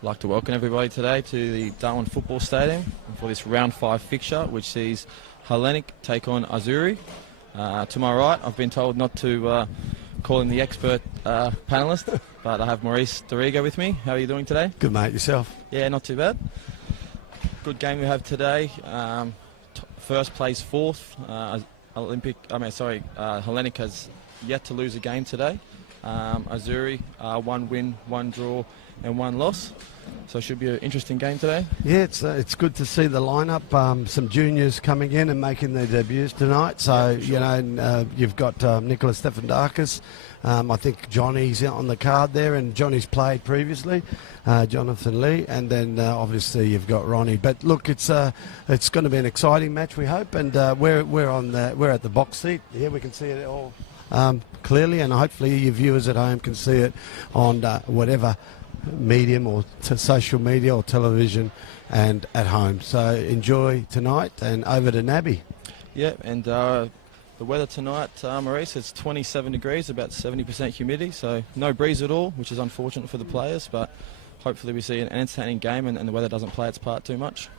I'd like to welcome everybody today to the Darwin Football Stadium for this round 5 fixture, which sees Hellenic take on Azzurri. To my right, I've been told not to call in the expert panellist, but I have Maurice Dorigo with me. How are you doing today? Good, mate. Yourself? Yeah, not too bad. Good game we have today. First place fourth. Hellenic has yet to lose a game today. Azzurri, 1 win, 1 draw and 1 loss. So it should be an interesting game today. Yeah, it's good to see the lineup. Some juniors coming in and making their debuts tonight. So, yeah, sure. You've got Nicholas Stefandakis. I think Johnny's on the card there, and Johnny's played previously, Jonathan Lee, and then obviously you've got Ronnie. But look, it's going to be an exciting match, we hope, and we're at the box seat. Here we can see it all clearly, and hopefully your viewers at home can see it on whatever medium or social media or television and at home. So enjoy tonight, and over to Nabby. Yeah, and the weather tonight, Maurice, it's 27 degrees, about 70% humidity, so no breeze at all, which is unfortunate for the players, but hopefully we see an entertaining game and the weather doesn't play its part too much.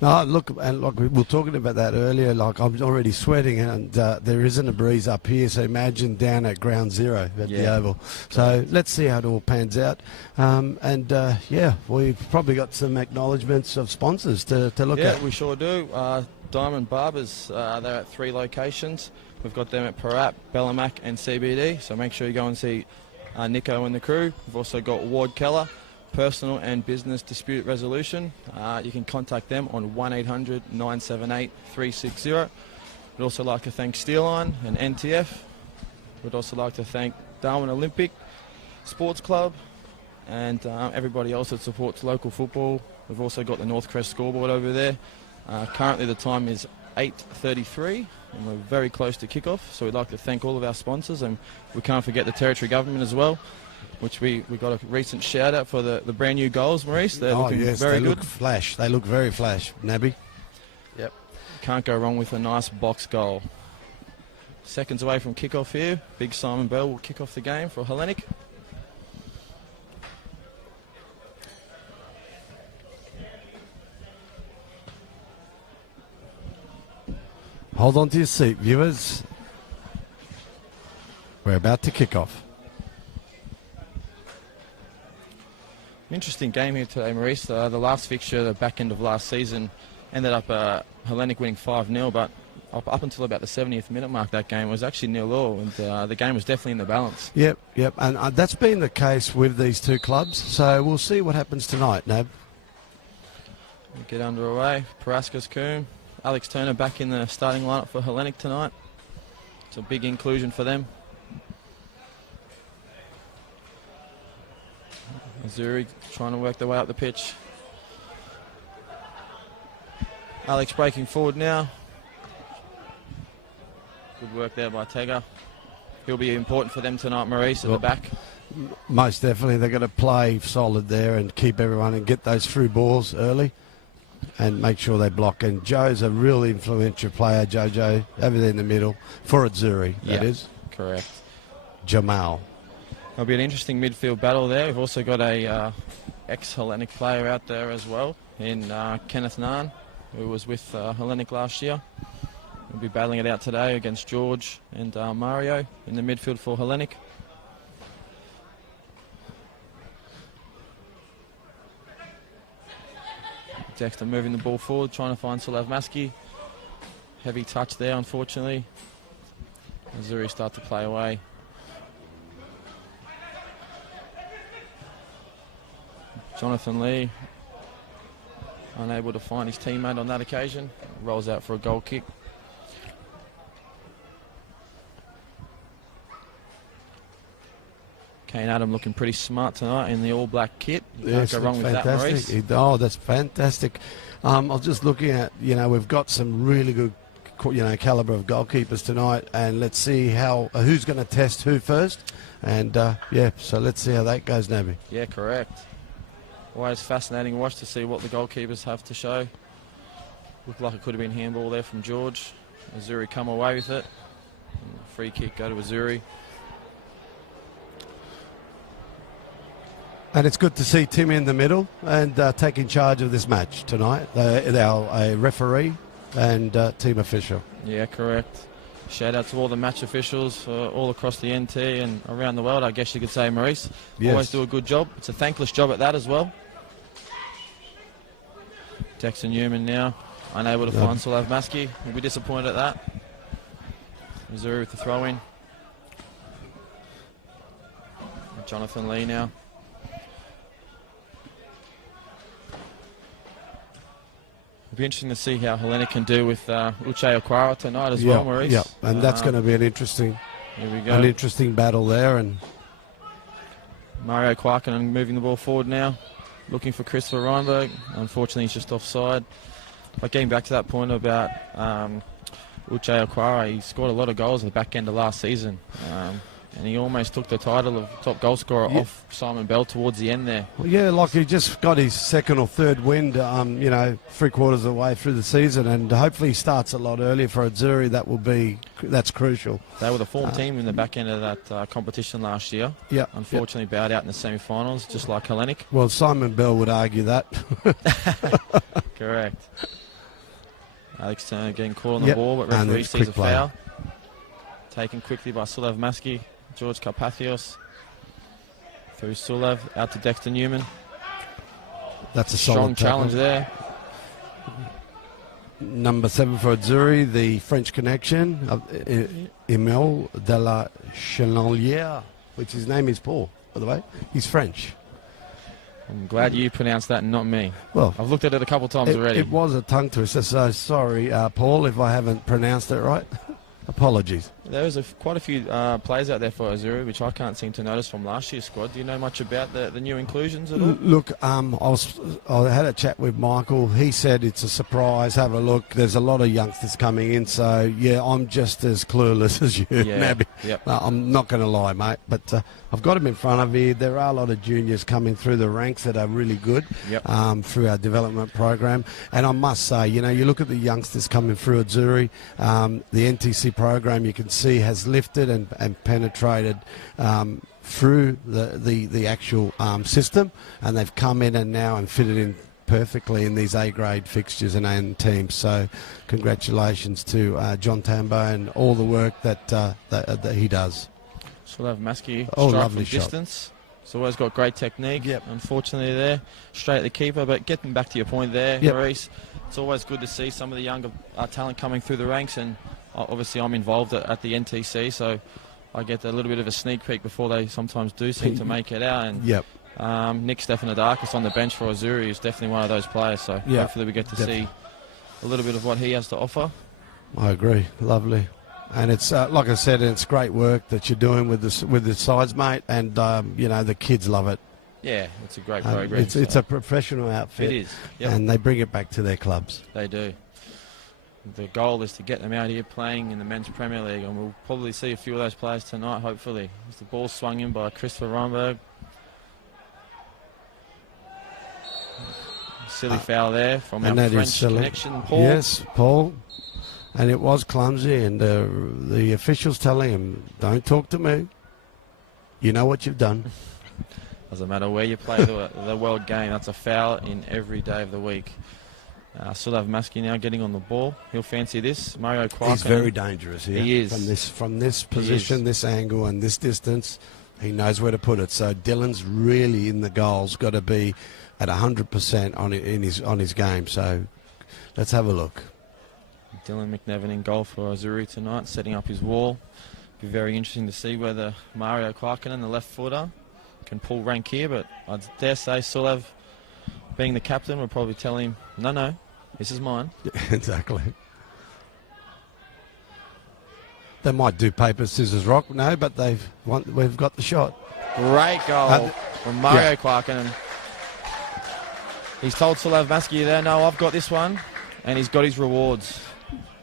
No, look, we were talking about that earlier. Like, I'm already sweating, and there isn't a breeze up here. So imagine down at ground zero at the Oval. So let's see how it all pans out. We've probably got some acknowledgements of sponsors to look at. Yeah, we sure do. Diamond Barbers, they're at 3 locations. We've got them at Parat, Bellamac, and CBD. So make sure you go and see Nico and the crew. We've also got Ward Keller, Personal and Business Dispute Resolution. You can contact them on 1800 978 360. We'd also like to thank Steeline and NTF. We'd also like to thank Darwin Olympic Sports Club and everybody else that supports local football. We've also got the North Crest scoreboard over there. Currently the time is 8:33 and we're very close to kickoff, so we'd like to thank all of our sponsors, and we can't forget the Territory Government as well, which we got a recent shout out for the brand new goals, Maurice. They're looking very good. They look very flash, Nabby. Yep. Can't go wrong with a nice box goal. Seconds away from kickoff here. Big Simon Bell will kick off the game for Hellenic. Hold on to your seat, viewers. We're about to kick off. Interesting game here today, Maurice. The last fixture, the back end of last season, ended up Hellenic winning 5-0, but up until about the 70th minute mark, that game was actually 0-0, and the game was definitely in the balance. Yep, and that's been the case with these two clubs, so we'll see what happens tonight, Nab. We'll get underway. Parascas Coombe, Alex Turner back in the starting lineup for Hellenic tonight. It's a big inclusion for them. Azzurri trying to work their way up the pitch. Alex breaking forward now. Good work there by Tega. He'll be important for them tonight, Maurice, at the back. Most definitely. They're going to play solid there and keep everyone and get those through balls early and make sure they block. And Joe's a really influential player, Jojo, over there in the middle, for Azzurri, that is. Correct. Jamal. There'll be an interesting midfield battle there. We've also got a ex-Hellenic player out there as well in Kenneth Nahn, who was with Hellenic last year. We'll be battling it out today against George and Mario in the midfield for Hellenic. Dexter moving the ball forward, trying to find Sulav Maski. Heavy touch there, unfortunately. Azzurri start to play away. Jonathan Lee, unable to find his teammate on that occasion, rolls out for a goal kick. Kane Adam looking pretty smart tonight in the all-black kit. Can't go wrong with that, Maurice. Oh, that's fantastic. I was just looking at, we've got some really good, calibre of goalkeepers tonight, and let's see who's going to test who first. And, so let's see how that goes, Nabby. Yeah, correct. Always fascinating watch to see what the goalkeepers have to show. Looked like it could have been handball there from George. Azzurri come away with it. And free kick go to Azzurri. And it's good to see Tim in the middle and taking charge of this match tonight. Our referee and team official. Yeah, correct. Shout out to all the match officials all across the NT and around the world, I guess you could say, Maurice. Yes. Always do a good job. It's a thankless job at that as well. Dexter Newman now unable to find Sulav Maski. We'll be disappointed at that. Azzurri with the throw-in. Jonathan Lee now. It'll be interesting to see how Hellenic can do with Uche Okwara tonight as well, Maurice. Yeah, and that's going to be an interesting battle there. And Mario Kwarkanen moving the ball forward now, looking for Christopher Reinberg. Unfortunately, he's just offside. But getting back to that point about Uche Okwara, he scored a lot of goals at the back end of last season. And he almost took the title of top goal scorer off Simon Bell towards the end there. Well, yeah, like he just got his second or third win, 3/4 of the way through the season, and hopefully he starts a lot earlier for Azzurri. That's crucial. They were the form team in the back end of that competition last year. Yeah. Unfortunately, bowed out in the semi-finals, just like Hellenic. Well, Simon Bell would argue that. Correct. Alex Turner getting caught on the ball, but referee sees a foul. Taken quickly by Sulav Maski. George Carpathios through Sulav out to Dexter Newman. That's a strong challenge there. Number 7 for Azzurri, the French connection of Emile de la Chenolière, which his name is Paul, by the way. He's French. I'm glad you pronounced that and not me. Well, I've looked at it a couple of times already. It was a tongue twister, so sorry, Paul, if I haven't pronounced it right. Apologies. There was quite a few players out there for Azzurri, which I can't seem to notice from last year's squad. Do you know much about the new inclusions at all? Look, I had a chat with Michael. He said it's a surprise. Have a look. There's a lot of youngsters coming in, so yeah, I'm just as clueless as you, maybe. Yep. I'm not going to lie, mate, but I've got him in front of me. There are a lot of juniors coming through the ranks that are really good through our development program, and I must say, you look at the youngsters coming through Azzurri, the NTC program, you can see has lifted and penetrated through the actual system, and they've come in and fitted in perfectly in these A-grade fixtures and teams. So congratulations to John Tambo and all the work that he does. Sulav Maski, lovely from distance. He's always got great technique. Unfortunately there, straight at the keeper. But getting back to your point there, Maurice, it's always good to see some of the younger talent coming through the ranks, and obviously I'm involved at the NTC, so I get a little bit of a sneak peek before they sometimes do seem to make it out. And Nick Stefanidakis on the bench for Azzurri is definitely one of those players, so hopefully we get to see a little bit of what he has to offer. I agree. Lovely. And it's like I said, it's great work that you're doing with the sides, mate, and the kids love it. Yeah, it's a great program. It's a professional outfit. It is. And they bring it back to their clubs. They do. The goal is to get them out here playing in the Men's Premier League, and we'll probably see a few of those players tonight, hopefully. As the ball swung in by Christopher Reinberg. Silly foul there from our French connection, Paul. Yes, Paul. And it was clumsy, and the officials telling him, don't talk to me. You know what you've done. Doesn't matter where you play the world game, that's a foul in every day of the week. Sulav Maski now getting on the ball. He'll fancy this. Mario Kwarkanen. He's very dangerous here. He is. From this position, this angle, and this distance, he knows where to put it. So Dylan's really in the goals, got to be at 100% on his game. So let's have a look. Dylan McNevin in goal for Azzurri tonight, setting up his wall. Be very interesting to see whether Mario Kwarkanen, the left footer, can pull rank here, but I dare say Sulav, being the captain, will probably tell him, no, this is mine. Exactly. They might do paper, scissors, rock, no, but we've got the shot. Great goal from Mario Kwarkanen. He's told Sulav Maski there, no, I've got this one, and he's got his rewards.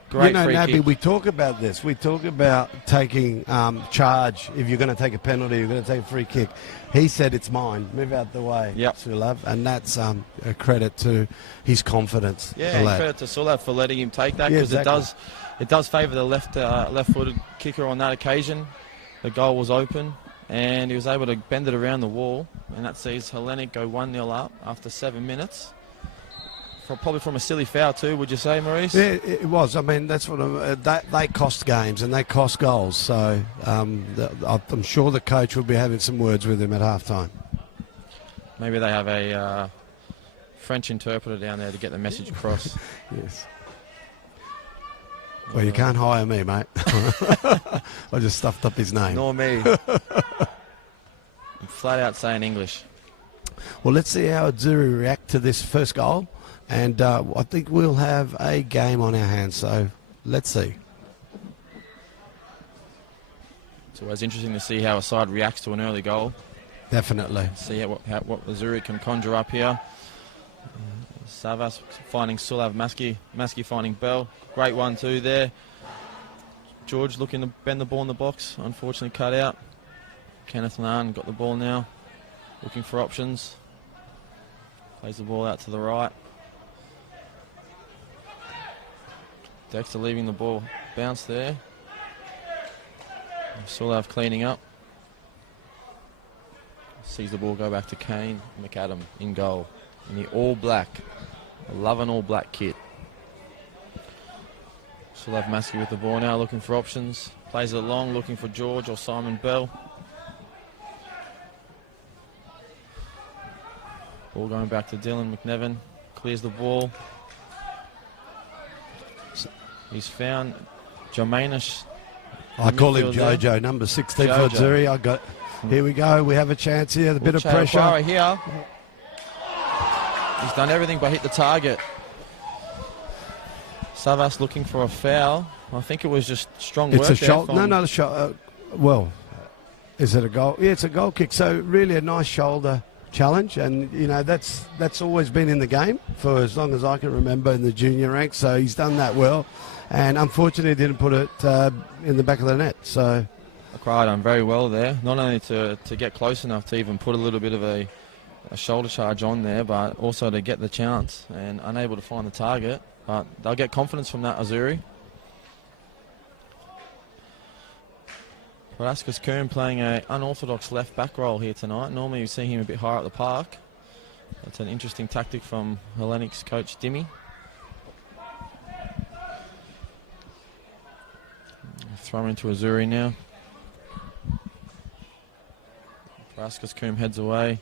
Great free kick. We talk about this. We talk about taking charge. If you're going to take a penalty, you're going to take a free kick. He said, it's mine. Move out the way, Sulav. And that's a credit to his confidence. Yeah, and credit to Sulav for letting him take that, because it does favour the left-footed kicker on that occasion. The goal was open, and he was able to bend it around the wall, and that sees Hellenic go 1-0 up after 7 minutes. Probably from a silly foul too, would you say, Maurice? Yeah, it was. I mean, that's what they cost games and they cost goals. So I'm sure the coach will be having some words with him at halftime. Maybe they have a French interpreter down there to get the message across. Yes. Well, you can't hire me, mate. I just stuffed up his name. Nor me. I'm flat out saying English. Well, let's see how Azzurri react to this first goal. And I think we'll have a game on our hands, so let's see. It's always interesting to see how a side reacts to an early goal. Definitely. See what Azzurri can conjure up here. Savas finding Sulav Maski. Maski finding Bell. Great 1-2 there. George looking to bend the ball in the box. Unfortunately cut out. Kenneth Nahn got the ball now. Looking for options. Plays the ball out to the right. Dexter leaving the ball bounce there. Sulav cleaning up. Sees the ball go back to Kane McAdam in goal. In the all black. I love an all black kit. Sulav Maski with the ball now, looking for options. Plays it long, looking for George or Simon Bell. Ball going back to Dylan McNevin. Clears the ball. He's found Jermainish. I call him Jojo, number 16 for Azzurri. Here we go. We have a chance here. A bit of pressure. Here. He's done everything but hit the target. Savas looking for a foul. I think it was just strong work. It's a shoulder. No, shot. Well, is it a goal? Yeah, it's a goal kick. So really a nice shoulder challenge, and you know that's always been in the game for as long as I can remember in the junior ranks. So he's done that well, and unfortunately didn't put it in the back of the net. So McRae done very well there, not only to get close enough to even put a little bit of a shoulder charge on there, but also to get the chance, and unable to find the target. But they'll get confidence from that, Azzurri. Raskus Coombe playing an unorthodox left back role here tonight. Normally you see him a bit higher at the park. That's an interesting tactic from Hellenic's coach Dimmy. Throw into Azzurri now. Raskus Coombe heads away.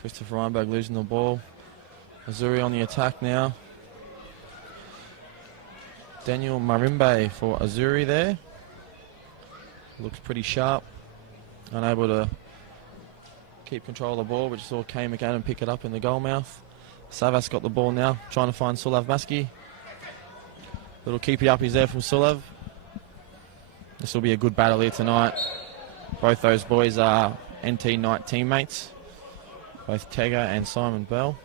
Christopher Reinberg losing the ball. Azzurri on the attack now. Daniel Marimbe for Azzurri there. Looks pretty sharp. Unable to keep control of the ball, but just saw Kane McAdam pick it up in the goal mouth. Savas got the ball now, trying to find Sulav Maski. Little keepy up is there from Sulav. This will be a good battle here tonight. Both those boys are NT Knight teammates. Both Tega and Simon Bell.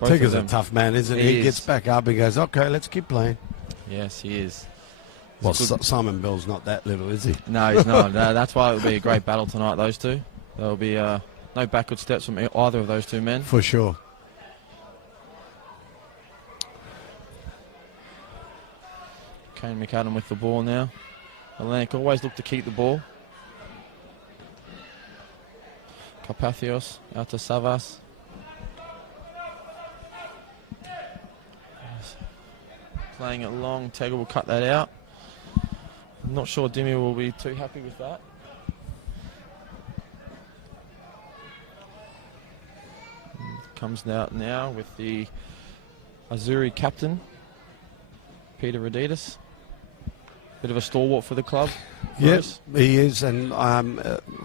Tega's a tough man, isn't he? He gets back up and goes, okay, let's keep playing. Yes, he is. Well, Simon Bell's not that little, is he? No, he's not. No, that's why it'll be a great battle tonight, those two. There'll be no backward steps from either of those two men. For sure. Kane McAdam with the ball now. Hellenic always look to keep the ball. Carpathios out to Savas. Playing it long, Tega will cut that out. I'm not sure Dimmy will be too happy with that. Comes out now with the Azzurri captain, Peter Raditis. Bit of a stalwart for the club. Yes, he is, and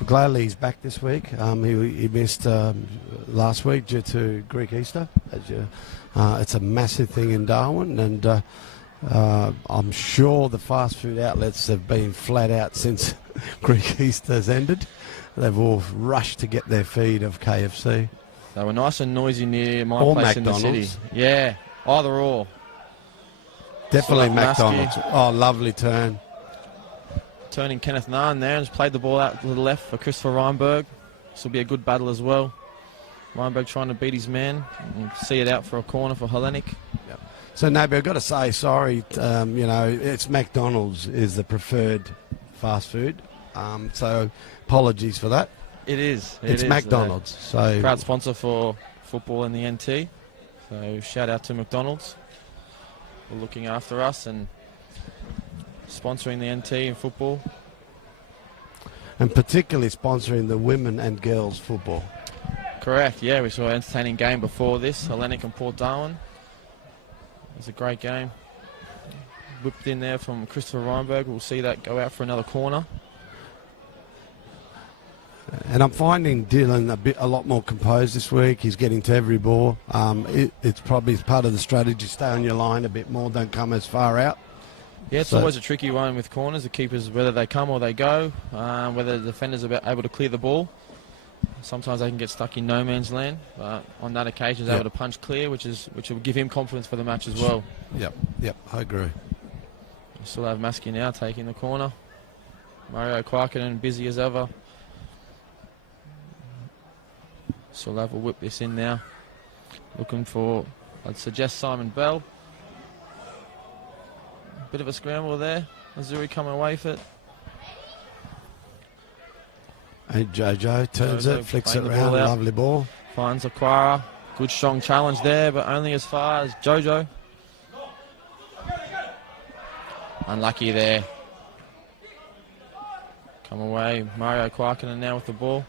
gladly he's back this week. He missed last week due to Greek Easter. It's a massive thing in Darwin, and I'm sure the fast food outlets have been flat out since Greek Easter's ended. They've all rushed to get their feed of KFC. They were nice and noisy near my or place McDonald's. in the city. Yeah, either or. Definitely McDonald's. Oh, lovely turn. Turning Kenneth Nahn there and just played the ball out to the left for Christopher Reinberg. This will be a good battle as well. Reinberg trying to beat his man and see it out for a corner for Hellenic. Yep. So, Nabi, I've got to say, sorry, it's McDonald's is the preferred fast food. So apologies for that. It is. It's McDonald's. So proud sponsor for football in the NT. So shout out to McDonald's for looking after us and sponsoring the NT in football. And particularly sponsoring the women and girls football. Correct, yeah, we saw an entertaining game before this, Hellenic and Port Darwin. It was a great game. Whipped in there from Christopher Reinberg. We'll see that go out for another corner. And I'm finding Dylan a lot more composed this week. He's getting to every ball. It's probably part of the strategy. Stay on your line a bit more. Don't come as far out. Yeah, it's always a tricky one with corners. The keepers, whether they come or they go, whether the defenders are able to clear the ball. Sometimes they can get stuck in no man's land. But on that occasion, he's able to punch clear, which will give him confidence for the match as well. Yep, I agree. We still have Maskey now taking the corner. Mario Kwarkinen busy as ever. So they'll whip this in now. Looking for, I'd suggest Simon Bell. Bit of a scramble there. Azzurri coming away with it. And Jojo turns it, flicks it around, lovely ball. Finds Aquara. Good strong challenge there, but only as far as Jojo. Unlucky there. Come away, Mario Kwarkinen now with the ball.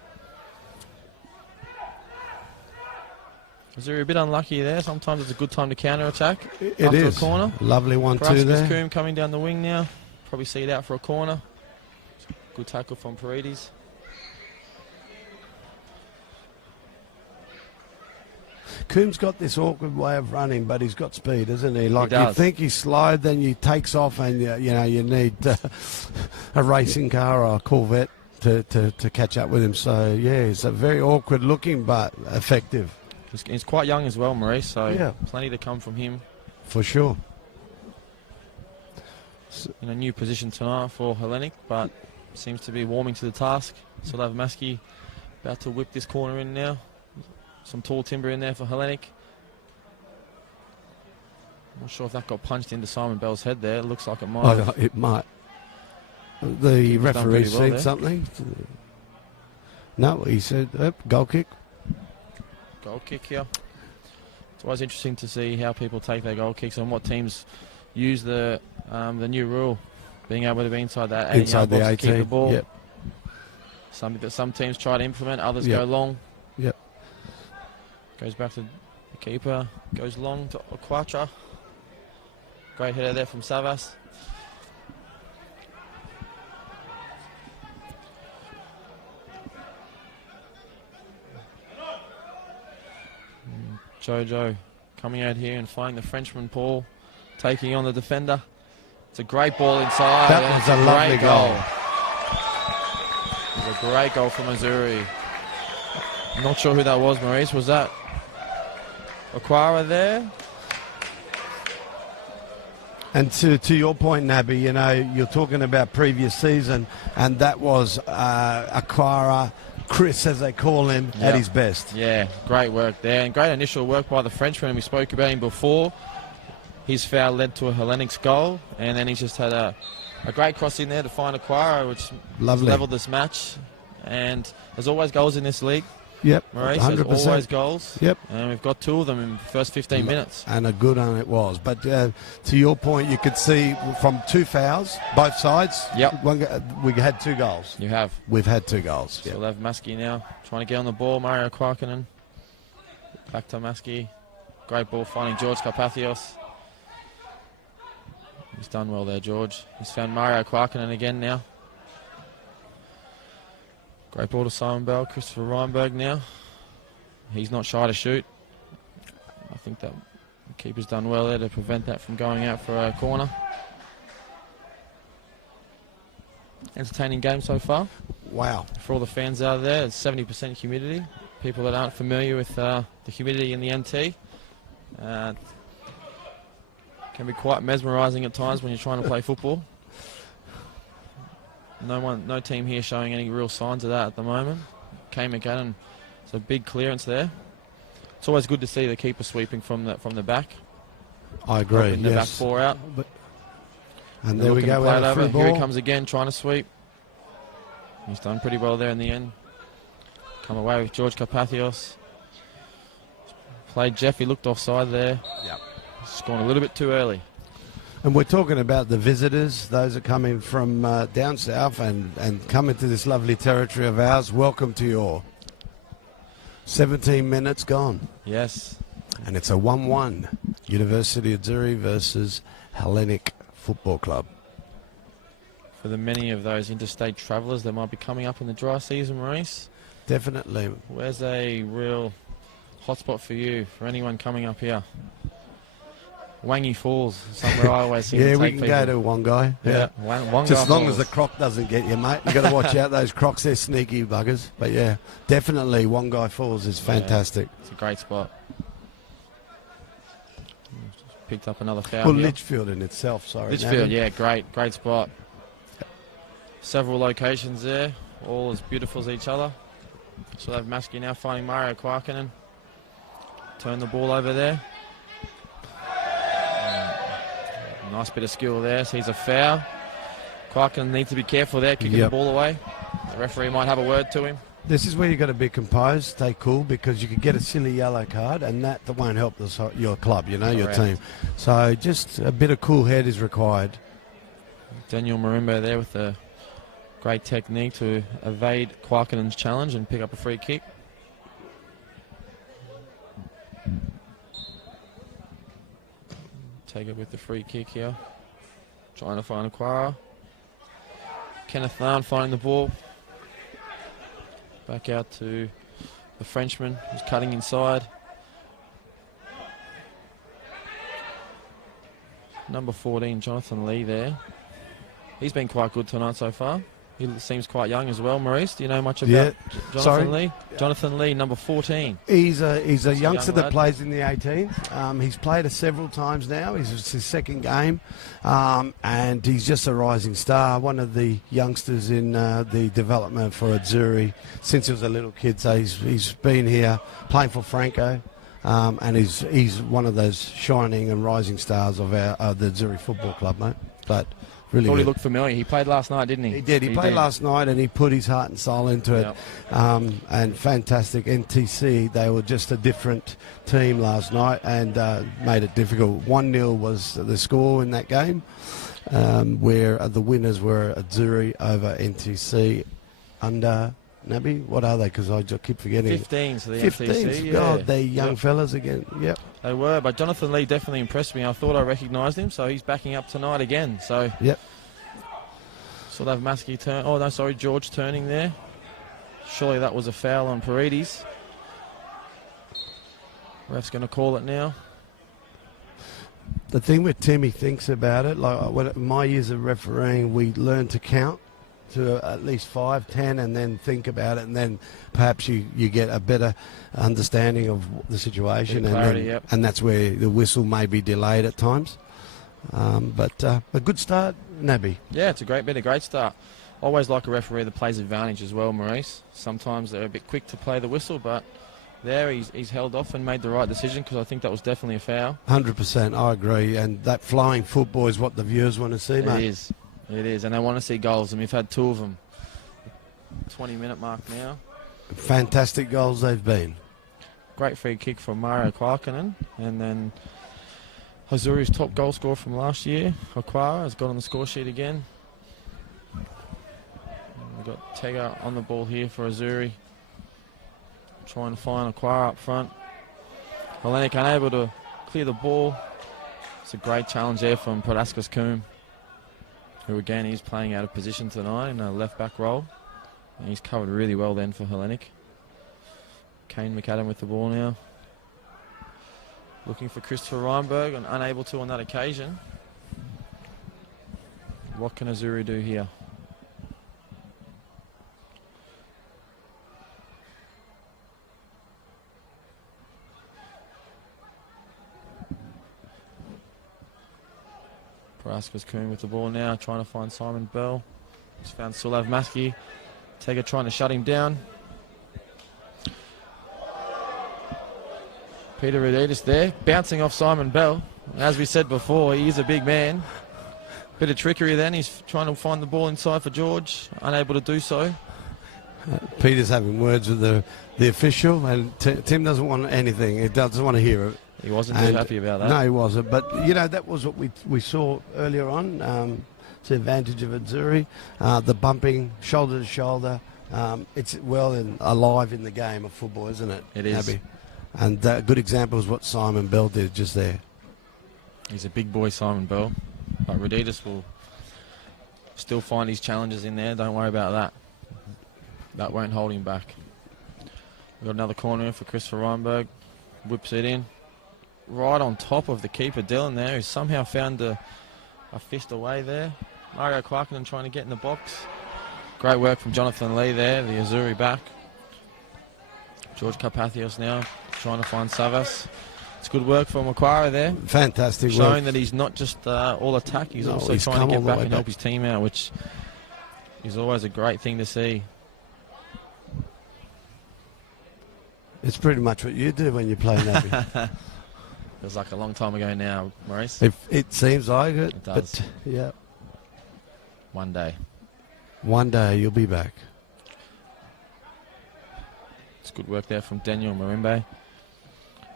Azzurri a bit unlucky there. Sometimes it's a good time to counter-attack. It is. A corner. Lovely one too there. Coombe coming down the wing now. Probably see it out for a corner. Good tackle from Paredes. Coombe's got this awkward way of running, but he's got speed, isn't he? Like you think he's slow, then he takes off, and you need a racing car or a Corvette to catch up with him. So yeah, he's a very awkward looking, but effective. He's quite young as well, Maurice. So plenty to come from him. For sure. In a new position tonight for Hellenic, but seems to be warming to the task. So they'll have Maskey about to whip this corner in now. Some tall timber in there for Hellenic. Not sure if that got punched into Simon Bell's head there. It looks like it might. Oh, it might. The referee seen something. No, he said goal kick. Goal kick here. It's always interesting to see how people take their goal kicks and what teams use the new rule, being able to be inside that 18-yard box to keep the ball. Yep. Something that some teams try to implement, others go long. Yep. Goes back to the keeper, goes long to Aquatra. Great header there from Savas. Jojo coming out here and finding the Frenchman Paul, taking on the defender. It's a great ball inside. That was a lovely goal. It was a great goal from Azzurri. I'm not sure who that was, Maurice. Was that Aquara there? And to your point, Nabby, you're talking about previous season, and that was Aquara, Chris, as they call him, at his best. Yeah, great work there, and great initial work by the Frenchman. We spoke about him before. His foul led to a Hellenic's goal, and then he's just had a great cross in there to find Aquara, which leveled this match. And there's always goals in this league. Yep, Maurice, 100%. there's always goals. Yep. And we've got 2 of them in the first 15 minutes. And a good one it was. But to your point, you could see from 2 fouls, both sides, we had 2 goals. You have. We've had 2 goals. So we'll have Maskey now trying to get on the ball. Mario Kwarkinen. Back to Maskey. Great ball finding George Carpathios. He's done well there, George. He's found Mario Kwarkinen again now. Great ball to Simon Bell. Christopher Reinberg now. He's not shy to shoot. I think that the keeper's done well there to prevent that from going out for a corner. Entertaining game so far. Wow. For all the fans out there, it's 70% humidity. People that aren't familiar with the humidity in the NT. Can be quite mesmerising at times when you're trying to play football. No team here showing any real signs of that at the moment. Kane McGannon, it's a big clearance there. It's always good to see the keeper sweeping from the back. I agree. The back 4 out. And there we go. Here he comes again, trying to sweep. He's done pretty well there in the end. Come away with George Carpathios. Played Jeff, he looked offside there. Yep. He's gone a little bit too early. And we're talking about the visitors, those are coming from down south and coming to this lovely territory of ours. Welcome to you all. 17 minutes gone. Yes. And it's a 1-1. University of Azzurri versus Hellenic Football Club. For the many of those interstate travellers that might be coming up in the dry season, Maurice. Definitely. Where's a real hotspot for you, for anyone coming up here? Wangi Falls, somewhere I always seem to take we can people. go to one guy. Yeah. Wonga Just as long Falls. as the croc doesn't get you, mate. You've got to watch out those crocs, they're sneaky buggers. But yeah, definitely One Guy Falls is fantastic. Yeah, it's a great spot. Just picked up another foul Well, here. Litchfield in itself, sorry. Midfield, Navi. yeah, great spot. Several locations there, all as beautiful as each other. So they've Maskey now finding Mario Kwarkinen. Turn the ball over there. Nice bit of skill there, sees a foul. Kwarkinen needs to be careful there, kicking the ball away. The referee might have a word to him. This is where you've got to be composed, stay cool, because you could get a silly yellow card, and that won't help your club, your team. So just a bit of cool head is required. Daniel Marimbo there with a great technique to evade Kwarkinen's challenge and pick up a free kick. Take it with the free kick here. Trying to find Aquara. Kenneth Tharn finding the ball. Back out to the Frenchman who's cutting inside. Number 14, Jonathan Lee there. He's been quite good tonight so far. He seems quite young as well. Maurice, do you know much about Jonathan Lee? Jonathan Lee, number 14. He's a youngster that lad. plays in the 18s. He's played several times now. It's his second game. And he's just a rising star. One of the youngsters in the development for Azzurri since he was a little kid. So he's been here playing for Franco. And he's one of those shining and rising stars of the Azzurri Football Club, mate. But really Thought good. he looked familiar. He played last night, didn't he? He did. He played last night, and he put his heart and soul into it. And fantastic. NTC, they were just a different team last night and made it difficult. 1-0 was the score in that game, where the winners were Azzurri over NTC under... Nabi, what are they? Because I just keep forgetting. 15s for the 15s. NTC. God, they're young fellas again. Yep. They were, but Jonathan Lee definitely impressed me. I thought I recognised him, so he's backing up tonight again. So yep. So they've Maskey turn. Oh no, sorry, George turning there. Surely that was a foul on Paredes. Ref's going to call it now. The thing with Timmy thinks about it, like my years of refereeing, we learn to count to at least 5, 10, and then think about it, and then perhaps you get a better understanding of the situation, clarity, and that's where the whistle may be delayed at times. But a good start, Nabi. Yeah, it's a great start. Always like a referee that plays advantage as well, Maurice. Sometimes they're a bit quick to play the whistle, but there he's held off and made the right decision, because I think that was definitely a foul. 100%, I agree, and that flying football is what the viewers want to see, mate. It is, and they want to see goals, and we've had 2 of them. 20-minute mark now. Fantastic goals they've been. Great free kick from Mario Kwarkinen, and then Azzurri's top goal scorer from last year, Aquara, has got on the score sheet again. We've got Tega on the ball here for Azzurri, trying to find Aquara up front. Hellenic unable to clear the ball. It's a great challenge there from Paraskas Coombe, who again is playing out of position tonight in a left back role. And he's covered really well then for Hellenic. Kane McAdam with the ball now. Looking for Christopher Reinberg and unable to on that occasion. What can Azzurri do here? Paraskas Coombe with the ball now, trying to find Simon Bell. He's found Sulav Maskey. Tega trying to shut him down. Peter Rudidis there, bouncing off Simon Bell. As we said before, he is a big man. Bit of trickery then, he's trying to find the ball inside for George, unable to do so. Peter's having words with the official, and Tim doesn't want anything. He doesn't want to hear it. He wasn't too happy about that. No, he wasn't. But, that was what we saw earlier on. It's the advantage of Azzurri. The bumping, shoulder to shoulder. It's well and alive in the game of football, isn't it? It is. Abby? And a good example is what Simon Bell did just there. He's a big boy, Simon Bell. But Raditas will still find his challenges in there. Don't worry about that. That won't hold him back. We've got another corner for Christopher Reinberg. Whips it in. Right on top of the keeper, Dylan, there, who somehow found a fist away there. Mario Quarkinen trying to get in the box. Great work from Jonathan Lee there, the Azzurri back. George Carpathios now trying to find Savas. It's good work from Macquarie there. Fantastic showing work. that he's not just all attack, he's also he's trying to get back and back. help his team out, which is always a great thing to see. It's pretty much what you do when you play Navy. Feels like a long time ago now, Maurice. It seems like it. It does. But, yeah. One day. One day you'll be back. It's good work there from Daniel Marimbe.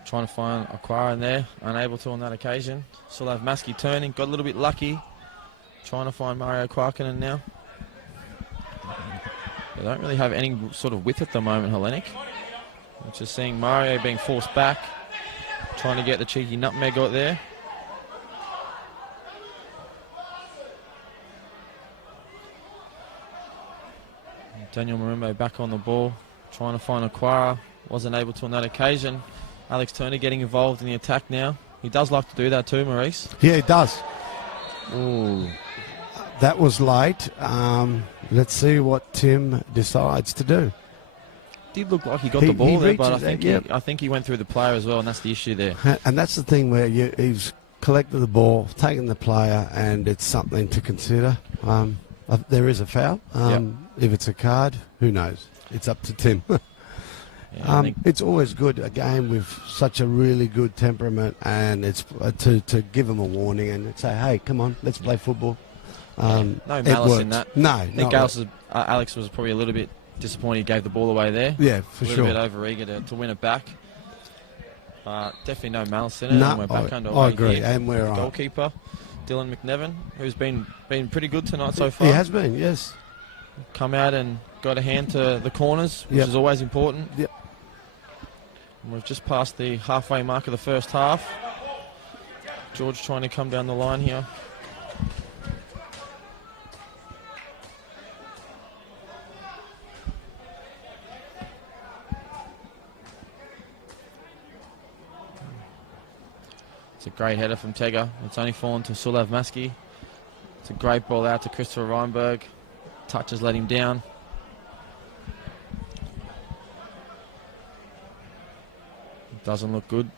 Trying to find Aquara in there. Unable to on that occasion. Still have Maskey turning. Got a little bit lucky. Trying to find Mario Quarkinen now. They don't really have any sort of width at the moment, Hellenic. We're just seeing Mario being forced back. Trying to get the cheeky nutmeg out there. Daniel Marimbe back on the ball. Trying to find Aquara. Wasn't able to on that occasion. Alex Turner getting involved in the attack now. He does like to do that too, Maurice. Yeah, he does. Ooh. That was late. Let's see what Tim decides to do. Did look like he got the ball there, but reaches I think he went through the player as well, and that's the issue there. And that's the thing where he's collected the ball, taken the player, and it's something to consider. There is a foul. If it's a card, who knows? It's up to Tim. It's always good, a game with such a really good temperament, and it's to give them a warning and say, hey, come on, let's play football. No malice in that. No. I think Alex was probably a little bit disappointed he gave the ball away there. Yeah, for sure. A little bit overeager to win it back. Definitely no malice in it. No, And we're back under I agree. here. And we're goalkeeper, Dylan McNevin, who's been pretty good tonight so far. He has been, yes. Come out and got a hand to the corners, which is always important. Yep. And we've just passed the halfway mark of the first half. George trying to come down the line here. It's a great header from Tega. It's only fallen to Sulav Maskey. It's a great ball out to Christopher Reinberg. Touches let him down. Doesn't look good.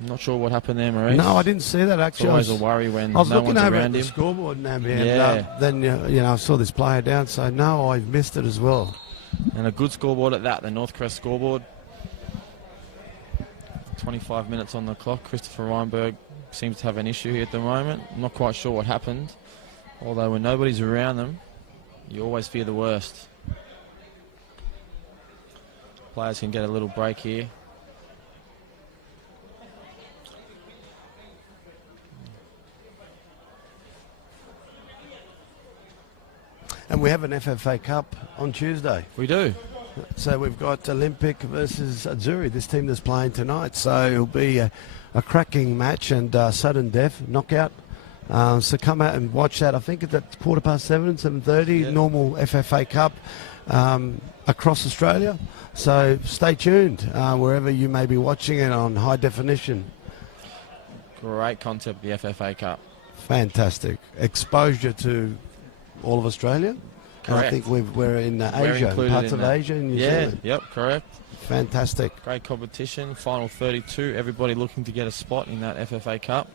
I'm not sure what happened there, Maurice. No, I didn't see that actually. It's always a worry when I was no looking one's over around at the him. scoreboard and Yeah. then I saw this player down, so no, I've missed it as well. And a good scoreboard at that, the Northcrest scoreboard. 25 minutes on the clock. Christopher Reinberg seems to have an issue here at the moment. I'm not quite sure what happened. Although when nobody's around them, you always fear the worst. Players can get a little break here. And we have an FFA Cup on Tuesday. We do. So we've got Olympic versus Azzurri, this team that's playing tonight. So it'll be a cracking match and sudden death, knockout. So come out and watch that. I think it's at 7:15, 7:30, normal FFA Cup across Australia. So stay tuned wherever you may be watching it on high definition. Great concept, the FFA Cup. Fantastic. Exposure to all of Australia. And I think we're in Asia, parts of Asia and New Zealand. Yep, correct. Fantastic. Great competition. Final 32. Everybody looking to get a spot in that FFA Cup.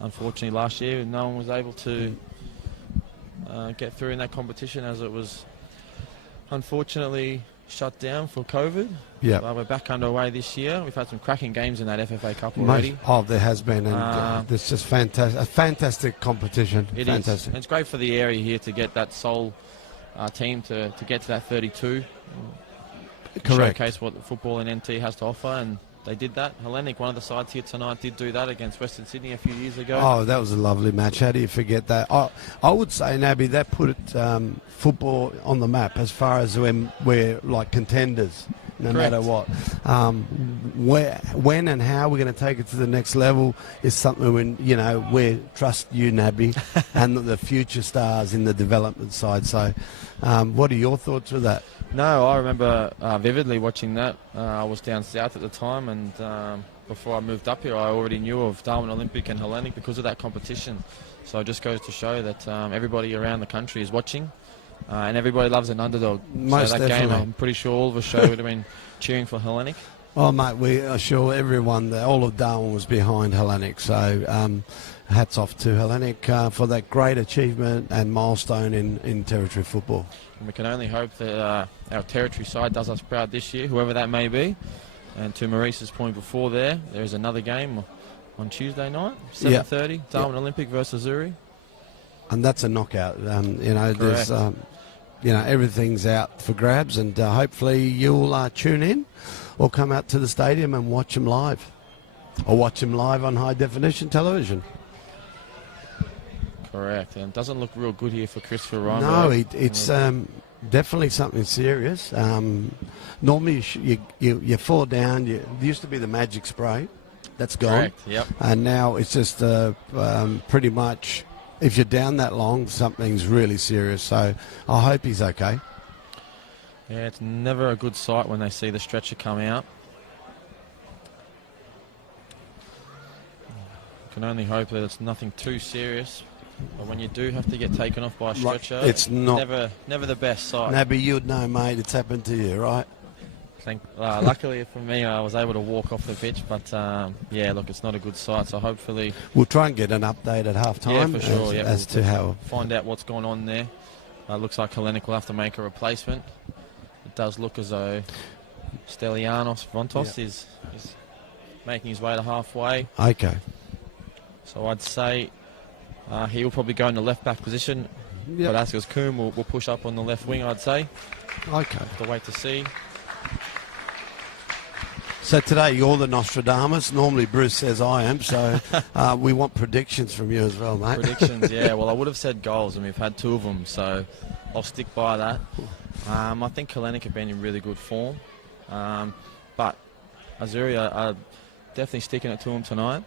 Unfortunately, last year no one was able to get through in that competition as it was unfortunately shut down for COVID. Yeah. We're back underway this year. We've had some cracking games in that FFA Cup already. There has been, and it's just fantastic. A fantastic competition. It is. And it's great for the area here to get that soul team to get to that 32. Correct. Showcase what football in NT has to offer, and they did that. Hellenic, one of the sides here tonight, did do that against Western Sydney a few years ago. Oh, that was a lovely match. How do you forget that? I would say, Nabby, that put football on the map as far as when we're like contenders, no Correct. matter what. When and how we're going to take it to the next level is something we trust you, Nabby, and the future stars in the development side. So, what are your thoughts with that? No, I remember vividly watching that. I was down south at the time, and before I moved up here, I already knew of Darwin Olympic and Hellenic because of that competition. So it just goes to show that everybody around the country is watching, and everybody loves an underdog. Most so that definitely. game, I'm pretty sure all of us show would have been cheering for Hellenic. Oh, mate, we are sure everyone, all of Darwin was behind Hellenic. So hats off to Hellenic for that great achievement and milestone in territory football. And we can only hope that our territory side does us proud this year, whoever that may be. And to Maurice's point before there is another game on Tuesday night, 7:30, Darwin Olympic versus Azzurri. And that's a knockout. There's, everything's out for grabs, and hopefully you'll tune in or come out to the stadium and watch them live, or watch them live on high definition television. Correct, and it doesn't look real good here for Christopher Ryan. No, it's definitely something serious. Normally you fall down. There used to be the magic spray. That's gone. Correct, yep. And now it's just pretty much, if you're down that long, something's really serious. So I hope he's okay. Yeah, it's never a good sight when they see the stretcher come out. Can only hope that it's nothing too serious. But when you do have to get taken off by a stretcher, it's not never the best sight. Nabby, you'd know, mate. It's happened to you, right? Luckily for me, I was able to walk off the pitch, but yeah, look, it's not a good sight. So hopefully, we'll try and get an update at half time. Yeah, for sure. As to how find out what's going on there. Looks like Hellenic will have to make a replacement. It does look as though Stelianos Vontos is making his way to halfway. Okay. So I'd say he will probably go in the left back position. But Askus Coombe will push up on the left wing, I'd say. Okay. Have to wait to see. So today you're the Nostradamus. Normally Bruce says I am, so we want predictions from you as well, mate. Predictions, yeah. Well, I would have said goals, and we've had 2 of them, so I'll stick by that. I think Hellenic have been in really good form, but Azzurri are definitely sticking it to them tonight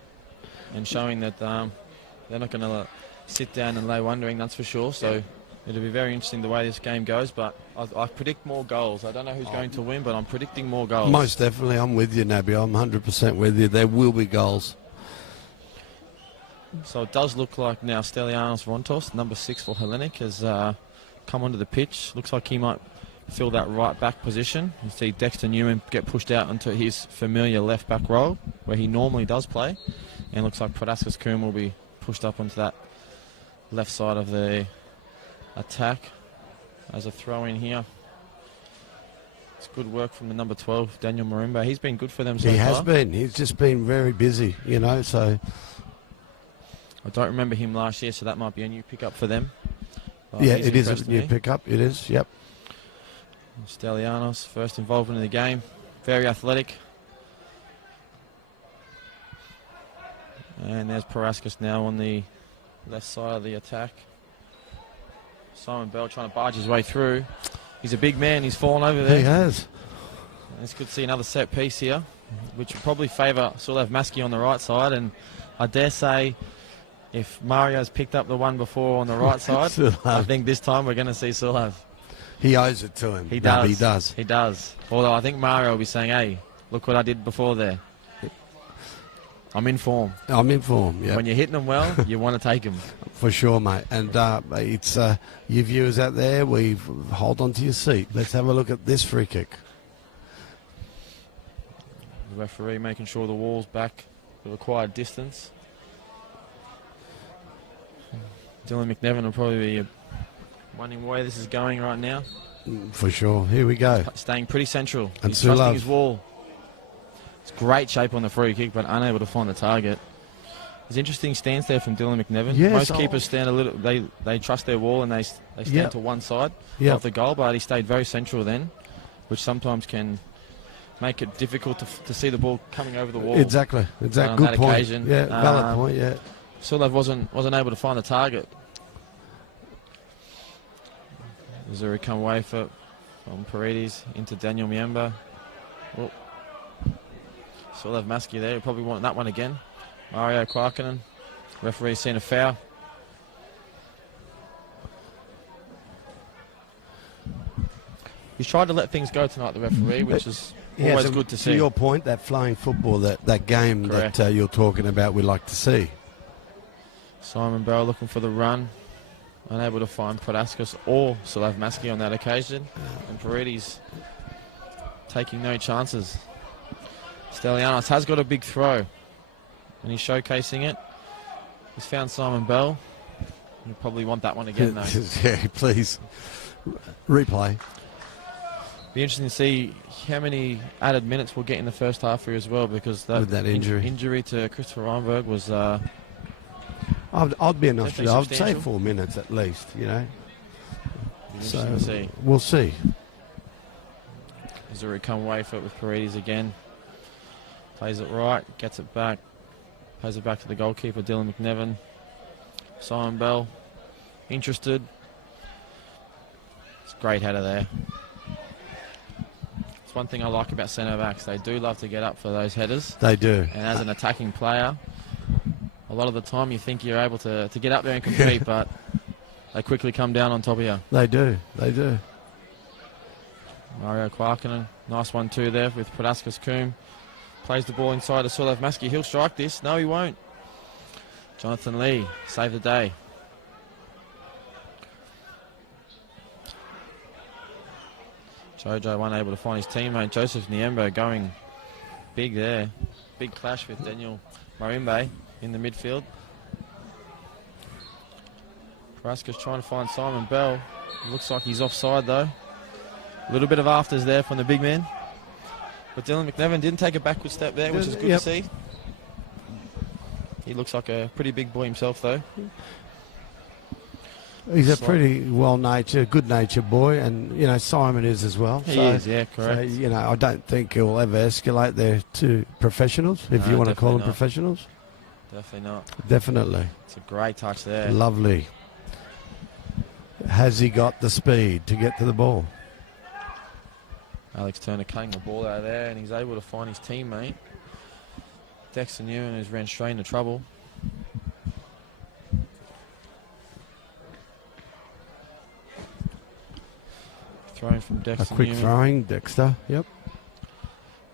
and showing that they're not going to sit down and lay wondering, that's for sure. So it'll be very interesting the way this game goes, but I predict more goals. I don't know who's going to win, but I'm predicting more goals. Most definitely. I'm with you, Nabby. I'm 100% with you. There will be goals. So it does look like now Stelianos Vontos, number 6 for Hellenic, has come onto the pitch. Looks like he might fill that right back position. You see Dexter Newman get pushed out into his familiar left back role, where he normally does play. And looks like Prodaskas Coombe will be pushed up onto that left side of the attack as a throw in here. It's good work from the number 12, Daniel Marimba. He's been good for them so far. He has been. He's just been very busy, so... I don't remember him last year, so that might be a new pickup for them. Yeah, it is a new pickup. It is, yep. Stelianos, first involvement in the game. Very athletic. And there's Paraskas now on the left side of the attack. Simon Bell trying to barge his way through. He's a big man. He's fallen over there. He has. And it's good to see another set piece here, which will probably favour Sulav Maski on the right side. And I dare say, if Mario's picked up the one before on the right side, I think this time we're going to see Sulav. He owes it to him. He does. He does. He does. Although I think Mario will be saying, hey, look what I did before there. I'm in form. I'm in form, yeah. When you're hitting them well, you want to take them. For sure, mate. And it's you viewers out there, hold on to your seat. Let's have a look at this free kick. The referee making sure the wall's back the required distance. Dylan McNevin will probably be wondering where this is going right now. For sure. Here we go. Staying pretty central. And he's trusting his wall. It's great shape on the free kick, but unable to find the target. There's interesting stance there from Dylan McNevin. Yes, Most keepers stand a little. They trust their wall and they stand to one side of the goal, but he stayed very central then, which sometimes can make it difficult to see the ball coming over the wall. Exactly. Good that point. occasion. Yeah, valid point. Yeah. Sulov wasn't able to find the target. Azzurri come away from Paredes into Daniel Miemba. Oh. Sulov Maskey there. Probably want that one again. Mario Kwarkinen. Referee's seen a foul. He's tried to let things go tonight, the referee, which is always good to see. To your point, that flowing football, that game Correct. that you're talking about, we like to see. Simon Bell looking for the run. Unable to find Prodaskis or Sulov Maskey on that occasion. And Paredes taking no chances. Stelianos has got a big throw. And he's showcasing it. He's found Simon Bell. He'll probably want that one again, though. Yeah, please. Replay. Be interesting to see how many added minutes we'll get in the first half here as well, because With that injury. injury to Christopher Reinberg was I'd be enough. definitely I'd say substantial. 4 minutes at least. interesting to see. We'll see. Azzurri come away for it with Paredes again. Plays it right, gets it back. Plays it back to the goalkeeper, Dylan McNevin. Simon Bell, interested. It's a great header there. It's one thing I like about centre backs. They do love to get up for those headers. They do. And as an attacking player, a lot of the time you think you're able to get up there and compete, but they quickly come down on top of you. They do. Mario Kwarkinen, nice 1-2 there with Prodaskis Coombe. Plays the ball inside to Sulov Maskey. He'll strike this. No, he won't. Jonathan Lee, save the day. Jojo unable to find his teammate. Joseph Niembo going big there. Big clash with Daniel Marimbe in the midfield. Prodaskis trying to find Simon Bell. Looks like he's offside though. A little bit of afters there from the big man. But Dylan McNevin didn't take a backward step there, which is good to see. He looks like a pretty big boy himself, though. He's a pretty well-natured, good-natured boy, and Simon is as well. He is, yeah, correct. So, I don't think he'll ever escalate there to professionals, if you want to call them professionals. Definitely not. Definitely. It's a great touch there. Lovely. Has he got the speed to get to the ball? Alex Turner cutting the ball out of there, and he's able to find his teammate. Dexter Newman, who's ran straight into trouble. Throwing from Dexter A quick Newman. throwing, Dexter. Yep.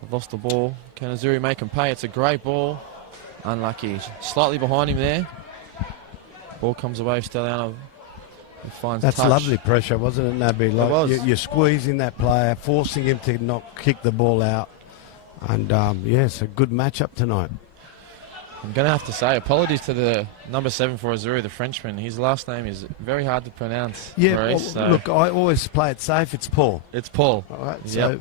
I've lost the ball. Can Azzurri make him pay? It's a great ball. Unlucky. Slightly behind him there. Ball comes away. Steliano finds That's touch. lovely pressure, wasn't it, Nabi? Like, It was. You're squeezing that player, forcing him to not kick the ball out. And, yes, a good matchup tonight. I'm going to have to say apologies to the number 7 for Azzurri, the Frenchman. His last name is very hard to pronounce. Yeah, Maurice, look, I always play it safe. It's Paul. It's Paul. All right, Yep.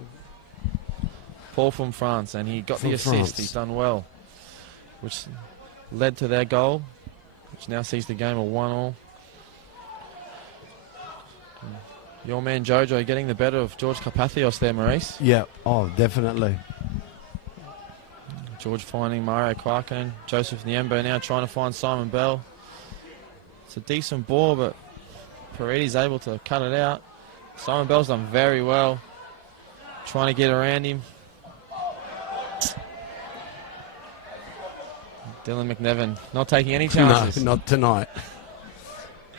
Paul from France, and he got the assist. France. He's done well, which led to their goal, which now sees the game a 1-1. Your man Jojo getting the better of George Carpathios there, Maurice. Yeah, oh, definitely. George finding Mario Kwarkinen. Joseph Niembo now trying to find Simon Bell. It's a decent ball, but Paredes able to cut it out. Simon Bell's done very well, trying to get around him. Dylan McNevin not taking any chances. No, not tonight.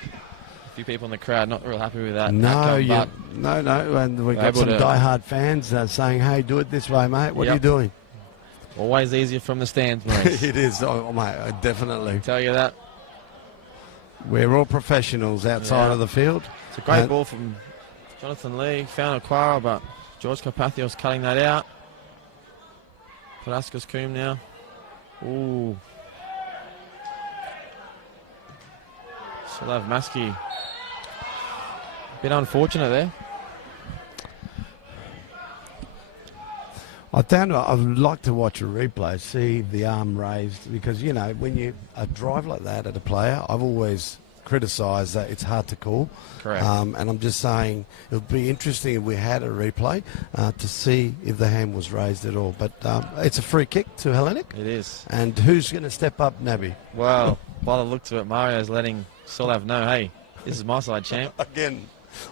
A few people in the crowd not real happy with that. No, outcome, but no, and we've got able some to- die-hard fans saying, hey, do it this way, mate. What are you Yep. doing? always easier from the stands, Maurice. It is, mate, definitely. Tell you that. We're all professionals outside Yeah. of the field. It's a great ball from Jonathan Lee. Found Aquara, but George Carpathios cutting that out. Prodaskis Coombe now. Ooh. Sulov Maskey. Bit unfortunate there. I would like to watch a replay, see the arm raised, because, you know, when you drive like that at a player, I've always criticised that it's hard to call. Correct. And I'm just saying it would be interesting if we had a replay to see if the hand was raised at all. But it's a free kick to Hellenic. It is. And who's going to step up, Nabby? Well, by the looks of it, Mario's letting Solav know, hey, this is my side, champ. Again,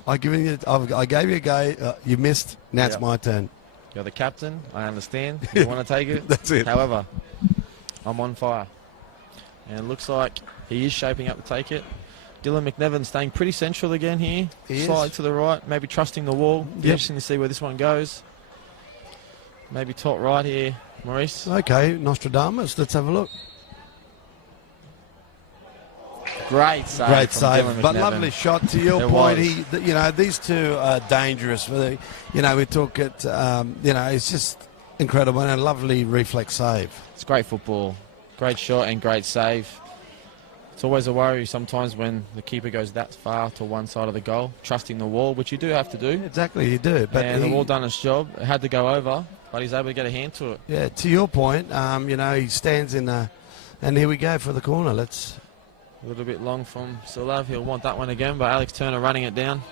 I gave you a go. You missed. Now it's my turn. You're the captain. I understand. You want to take it. That's it. However, I'm on fire. And it looks like he is shaping up to take it. Dylan McNevin staying pretty central again here. Slightly to the right, maybe trusting the wall. Be interesting to see where this one goes. Maybe top right here, Maurice. Okay, Nostradamus. Let's have a look. Great save. Great from save, Dylan but McNevin. lovely shot. To your point, you know, these two are dangerous. You know, we talk it. You know, it's just incredible and a lovely reflex save. It's great football, great shot and great save. It's always a worry sometimes when the keeper goes that far to one side of the goal, trusting the wall, which you do have to do. Exactly, you do. But and the wall done its job. It had to go over, but he's able to get a hand to it. Yeah, to your point, you know, he stands in the, and here we go for the corner. Let's. A little bit long from Solav. He'll want that one again, but Alex Turner running it down.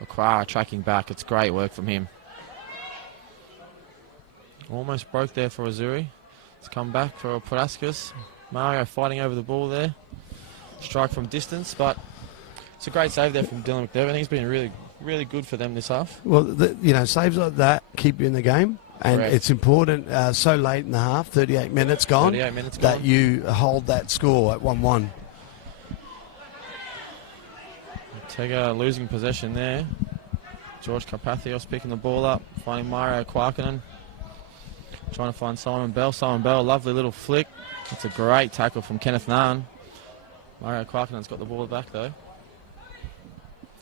Aquara tracking back. It's great work from him. Almost broke there for Azzurri. It's come back for Podaskas. Mario fighting over the ball there. Strike from distance, but it's a great save there from Dylan McNevin. He's been really, really good for them this half. Well, you know, saves like that keep you in the game. And Correct. It's important, so late in the half, 38 minutes gone, 38 minutes that gone. you hold that score at 1-1. Tega losing possession there. George Carpathios picking the ball up, finding Mario Kwarkinen. Trying to find Simon Bell. Simon Bell, lovely little flick. It's a great tackle from Kenneth Nahn. Mario Kwarkinen's got the ball back though.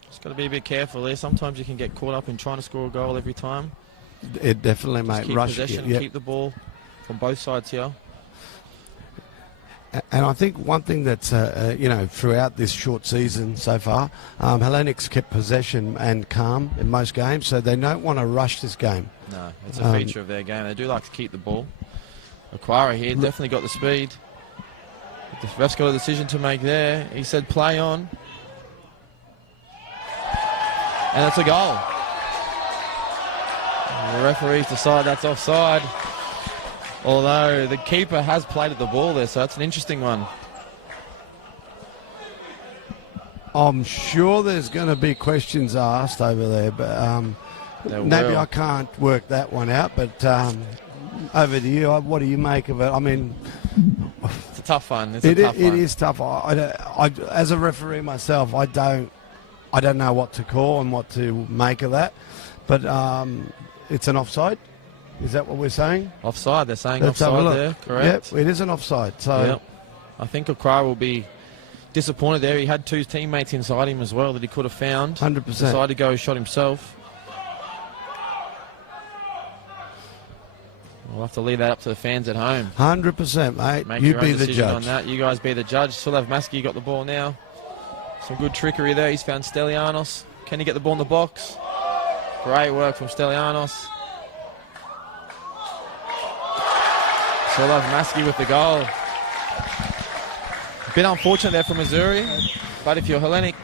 Just got to be a bit careful there. Sometimes you can get caught up in trying to score a goal every time. It definitely, Just mate. keep Rush possession, yep. keep the ball from both sides here. And I think one thing that's, you know, throughout this short season so far, Hellenic's kept possession and calm in most games, so they don't want to rush this game. No, it's a feature of their game. They do like to keep the ball. Aquara here definitely got the speed. The ref's got a decision to make there. He said play on. And it's a goal. The referees decide that's offside. Although the keeper has played at the ball there, so that's an interesting one. I'm sure there's going to be questions asked over there, but maybe I can't work that one out. But over to you. What do you make of it? I mean, it's a tough one. It is tough. I, as a referee myself, I don't know what to call and what to make of that. But it's an offside. Is that what we're saying? Offside. They're saying Let's offside there. Correct. Yep, it is an offside. So yep. I think Aquara will be disappointed there. He had two teammates inside him as well that he could have found. 100%. Decided to go shot himself. We'll have to leave that up to the fans at home. 100%, mate. Make You your be own the decision judge. on that. You guys be the judge. Sulav Maski got the ball now. Some good trickery there. He's found Stelianos. Can he get the ball in the box? Great work from Stelianos. Sulav Maski with the goal. A bit unfortunate there from Azzurri, but if you're Hellenic,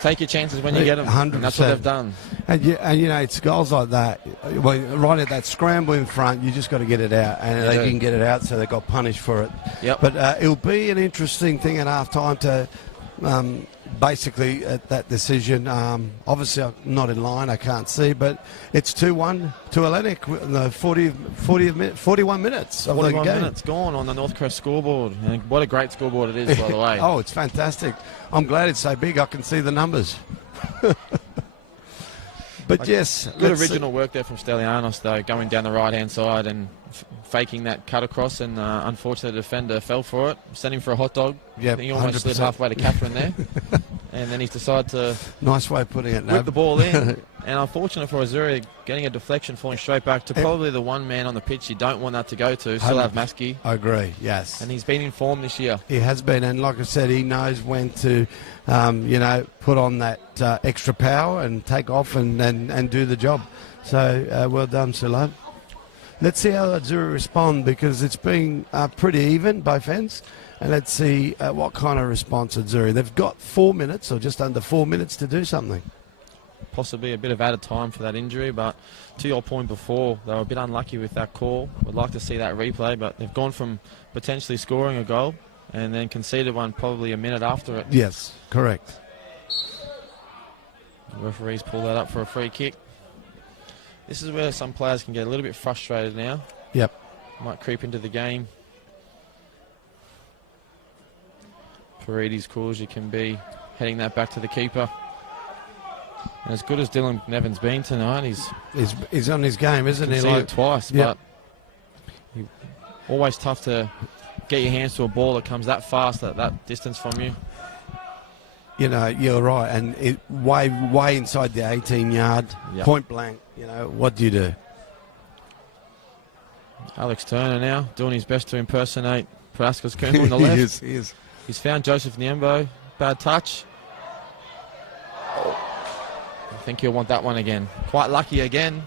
take your chances when you get them. 100%. And that's what they've done. And you know, it's goals like that. Well, right at that scramble in front, you just got to get it out, and they didn't get it out, so they got punished for it. Yep. But it'll be an interesting thing at half time to basically at that decision. Obviously, I'm not in line, I can't see, but it's 2-1 to Hellenic in the 41 minutes of the 41 game. minutes gone on the North Crest scoreboard. And what a great scoreboard it is, by the way. Oh, it's fantastic. I'm glad it's so big. I can see the numbers. But yes. Good original work there from Stelianos, though, going down the right-hand side and faking that cut across, and unfortunately the defender fell for it, sent him for a hot dog. Yep, He almost 100%. slid halfway to Catherine there. And then he's decided to Nice way of putting it, whip Nab. the ball in. And unfortunate for Azzurri, getting a deflection, falling straight back to probably the one man on the pitch you don't want that to go to, Sulav Maski. I agree, yes. And he's been in form this year. He has been, and like I said, he knows when to, you know, put on that extra power and take off and do the job. So well done, Silo. Let's see how Azzurri respond, because it's been pretty even, both ends. And let's see what kind of response Azzurri. They've got 4 minutes, or just under 4 minutes, to do something. Possibly a bit of added time for that injury, but to your point before, they were a bit unlucky with that call. Would like to see that replay, but they've gone from potentially scoring a goal and then conceded one probably a minute after it. Yes, correct. The referees pull that up for a free kick. This is where some players can get a little bit frustrated now. Yep. Might creep into the game. Paredes cool as you can be, heading that back to the keeper. And as good as Dylan McNevon's been tonight, He's on his game, isn't he? Conceded twice, Yep. but always tough to get your hands to a ball that comes that fast, that distance from you. You know, you're right, and way inside the 18-yard, Yep. point blank. You know, what do you do? Alex Turner now doing his best to impersonate Praskas Coombe on the left. He is. He's found Joseph Niembo. Bad touch. I think he'll want that one again. Quite lucky again.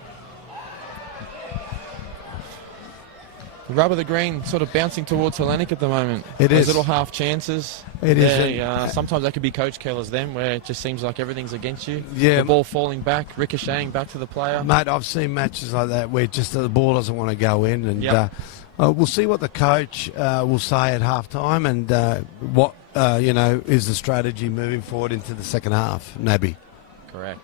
The rub of the green sort of bouncing towards Hellenic at the moment. It Those is. little half chances. It is. Sometimes that could be coach killers then, where it just seems like everything's against you. Yeah. The ball falling back, ricocheting back to the player. Mate, I've seen matches like that where just the ball doesn't want to go in, and Yep. we'll see what the coach will say at half-time, and what is the strategy moving forward into the second half. Nabby. Correct.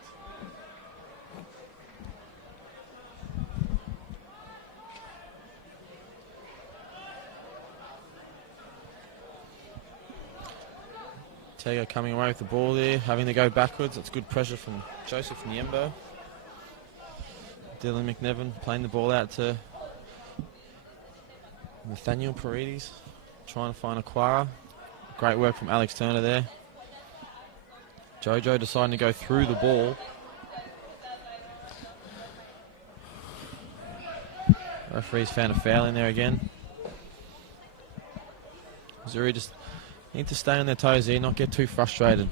Tego coming away with the ball there, having to go backwards. That's good pressure from Joseph Niembo. Dylan McNevon playing the ball out to Nathaniel Paredes, trying to find Aquara. Great work from Alex Turner there. Jojo deciding to go through the ball. Referee's found a foul in there again. Azzurri just need to stay on their toes here, not get too frustrated.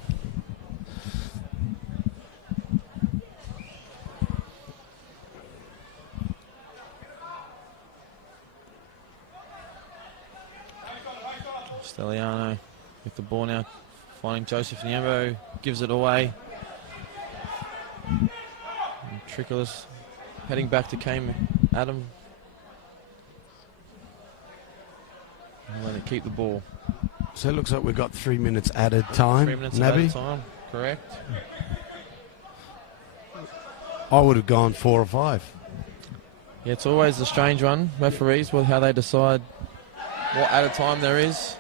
Stelliano with the ball now, finding Joseph Niembo, gives it away. And Trickolas heading back to Kame Adam. And let it keep the ball. So it looks like we've got 3 minutes added time. 3 minutes Nabby? added time, correct. I would have gone 4 or 5. Yeah, it's always a strange one, referees, with how they decide what added time there is.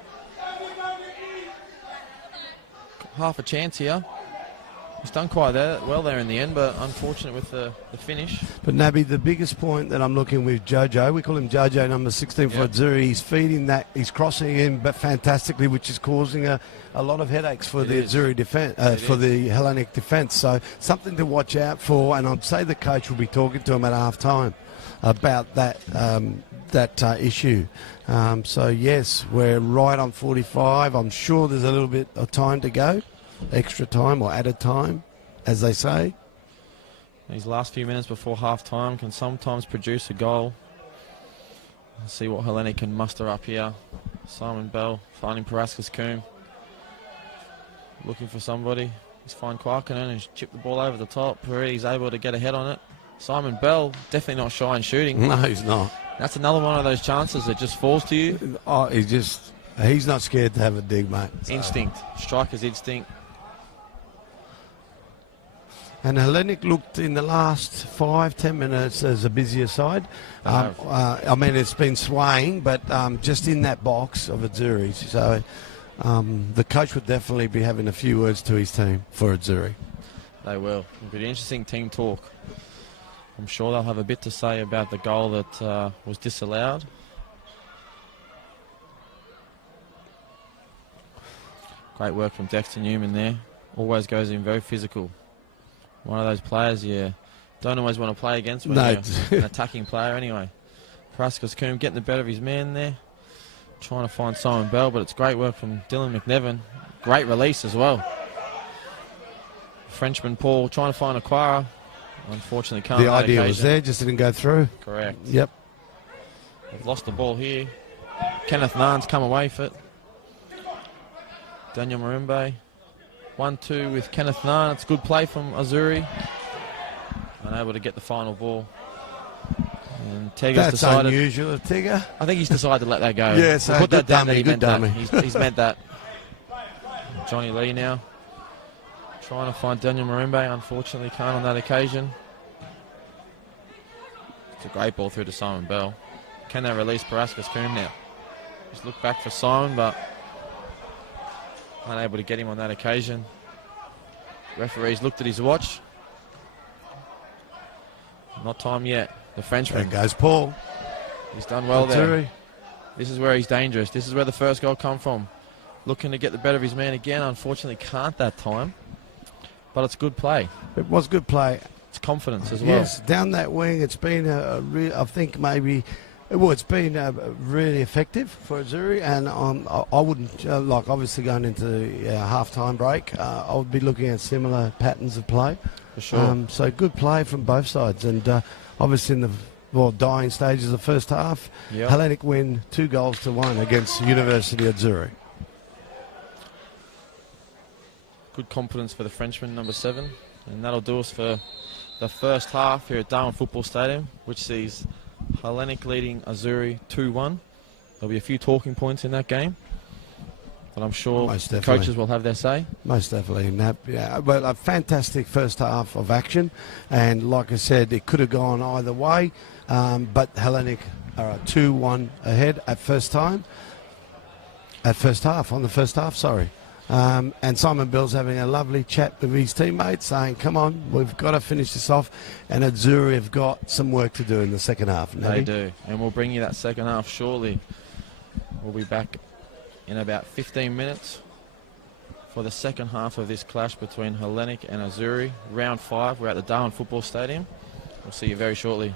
Half a chance here. He's done quite well there in the end, but unfortunate with the finish. But Nabby, the biggest point that I'm looking with Jojo, we call him Jojo, number 16 for Azzurri. He's feeding that, he's crossing in, but fantastically, which is causing a lot of headaches for the Azzurri defense, for the Hellenic defence. So something to watch out for, and I'd say the coach will be talking to him at half time about that issue. So yes, we're right on 45. I'm sure there's a little bit of time to go. Extra time or added time, as they say. These last few minutes before half-time can sometimes produce a goal. Let's see what Hellenic can muster up here. Simon Bell finding Praskas Coombe. Looking for somebody. He's found Kwarkanen and chipped the ball over the top. He's able to get ahead on it. Simon Bell, definitely not shy in shooting. No, he's not. That's another one of those chances that just falls to you. Oh, he's not scared to have a dig, mate. So. Instinct. Striker's instinct. And Hellenic looked in the last 5-10 minutes as a busier side. I mean, it's been swaying, but just in that box of Azzurri. So the coach would definitely be having a few words to his team for Azzurri. They will. It'll be an interesting team talk. I'm sure they'll have a bit to say about the goal that was disallowed. Great work from Dexter Newman there. Always goes in very physical. One of those players you don't always want to play against when you're an attacking player anyway. Praskas Coombe getting the better of his man there. Trying to find Simon Bell, but it's great work from Dylan McNevon. Great release as well. Frenchman Paul trying to find Aquara. Unfortunately, can't. The on that idea was occasion. there, just didn't go through. Correct. Yep. They've lost the ball here. Kenneth Nahn's come away for it. Daniel Marimbe. 1-2 with Kenneth Nahn. It's good play from Azzurri. Unable to get the final ball. And Tega's That's decided. unusual, Tega. I think he's decided to let that go. Yeah, so We'll put good that down dummy, that he good meant dummy. that. He's meant that. Johnny Lee now. Trying to find Daniel Marimbe. Unfortunately, can't on that occasion. It's a great ball through to Simon Bell. Can they release Parascus Coombe now? Just look back for Simon, but unable to get him on that occasion. Referee's looked at his watch. Not time yet. The Frenchman. There goes Paul. He's done well there. Azzurri. This is where he's dangerous. This is where the first goal come from. Looking to get the better of his man again. Unfortunately, can't that time. But it's good play. It was good play. It's confidence as well. Yes, down that wing, it's been I think maybe, well, it's been really effective for Azzurri, and I wouldn't, like obviously going into half-time break, I would be looking at similar patterns of play. For sure. So good play from both sides, and obviously in the dying stages of the first half, Yep. Hellenic win 2-1 against University Azzurri. Good confidence for the Frenchman, number 7. And that'll do us for the first half here at Darwin Football Stadium, which sees Hellenic leading Azzurri 2-1. There'll be a few talking points in that game, but I'm sure Most the definitely. coaches will have their say. Most definitely, Nap. Yeah, well, a fantastic first half of action, and like I said, it could have gone either way, but Hellenic are 2-1 ahead at first half, sorry. And Simon Bell's having a lovely chat with his teammates, saying, come on, we've got to finish this off, and Azzurri have got some work to do in the second half. They do, and we'll bring you that second half shortly. We'll be back in about 15 minutes for the second half of this clash between Hellenic and Azzurri. Round 5, we're at the Darwin Football Stadium. We'll see you very shortly.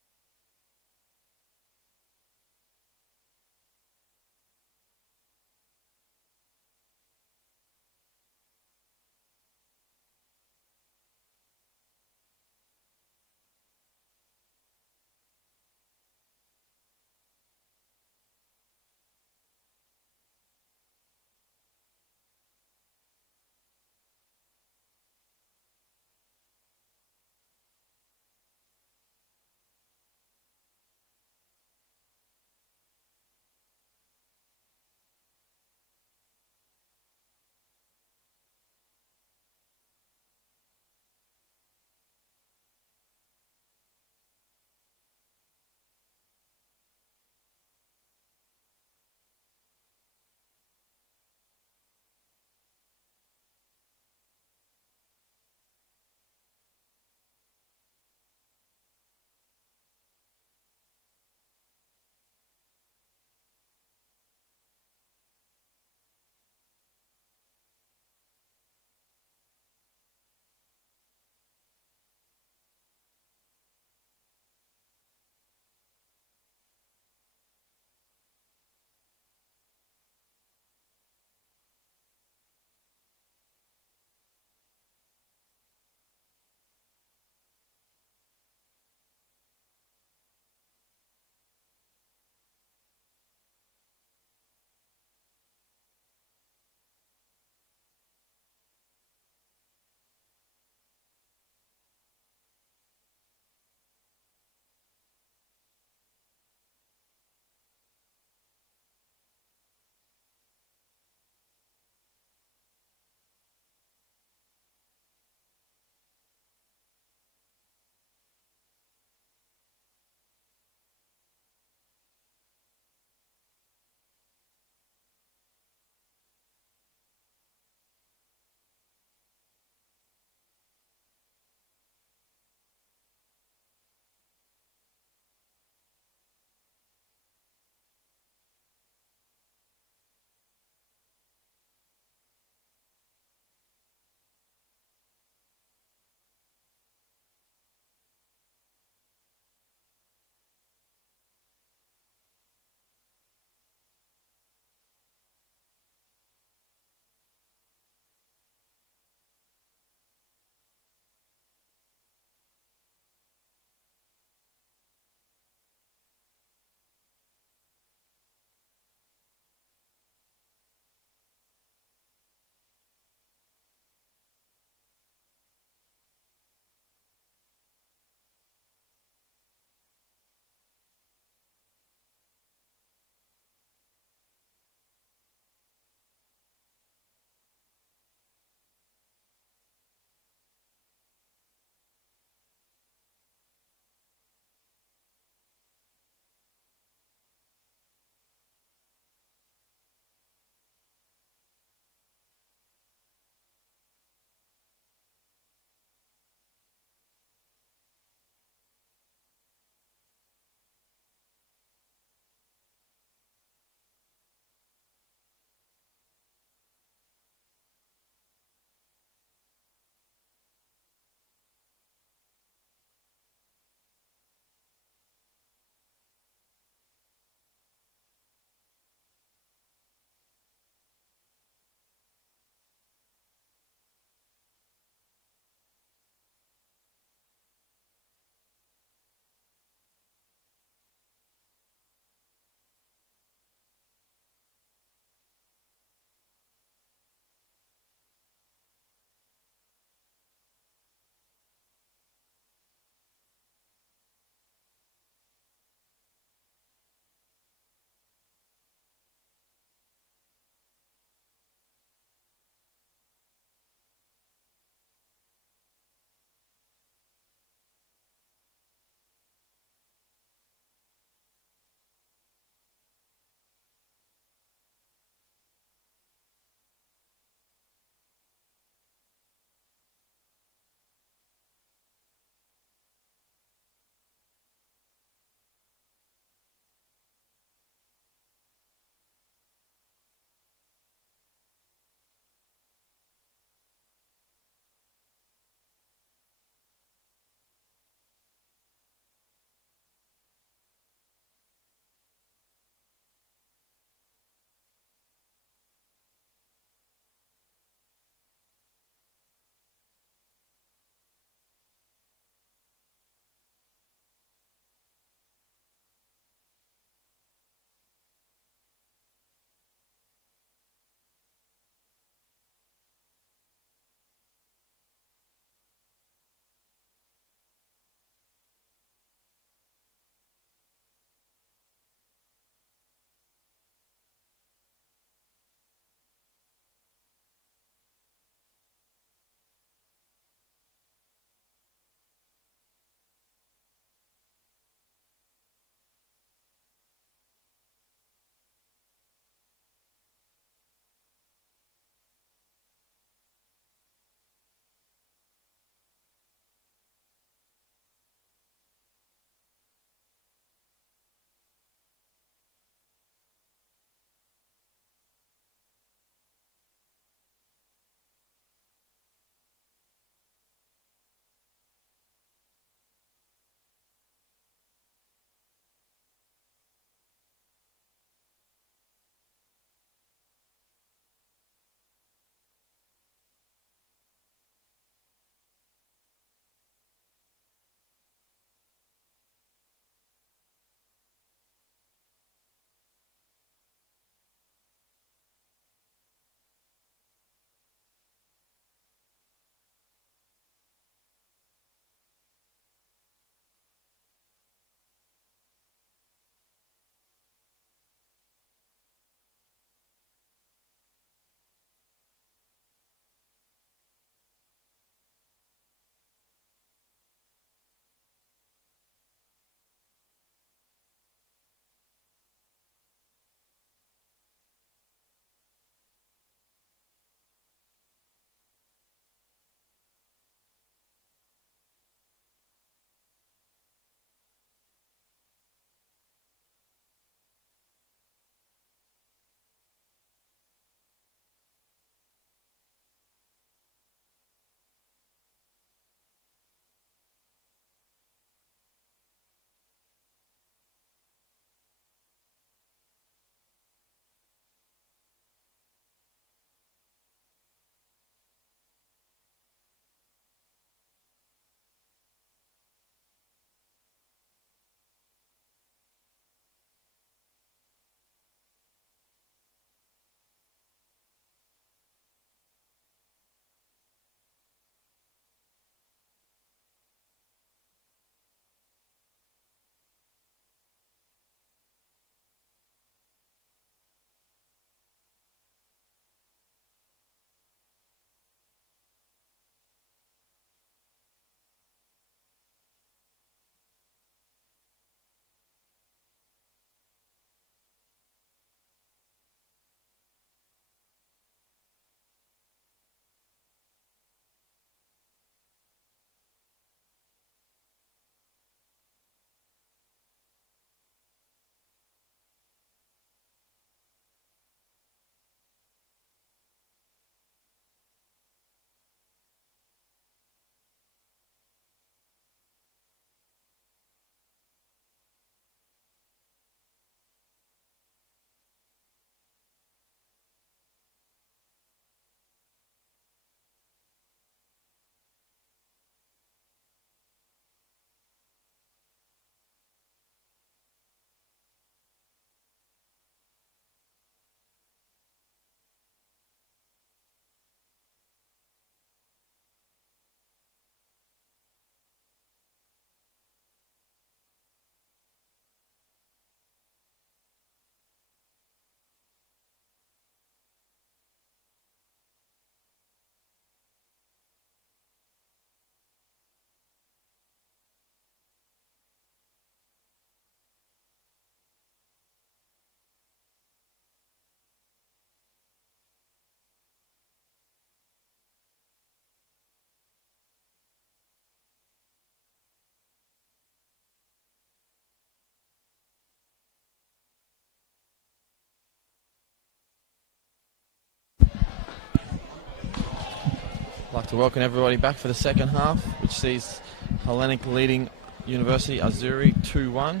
like to welcome everybody back for the second half, which sees Hellenic leading University Azzurri 2-1.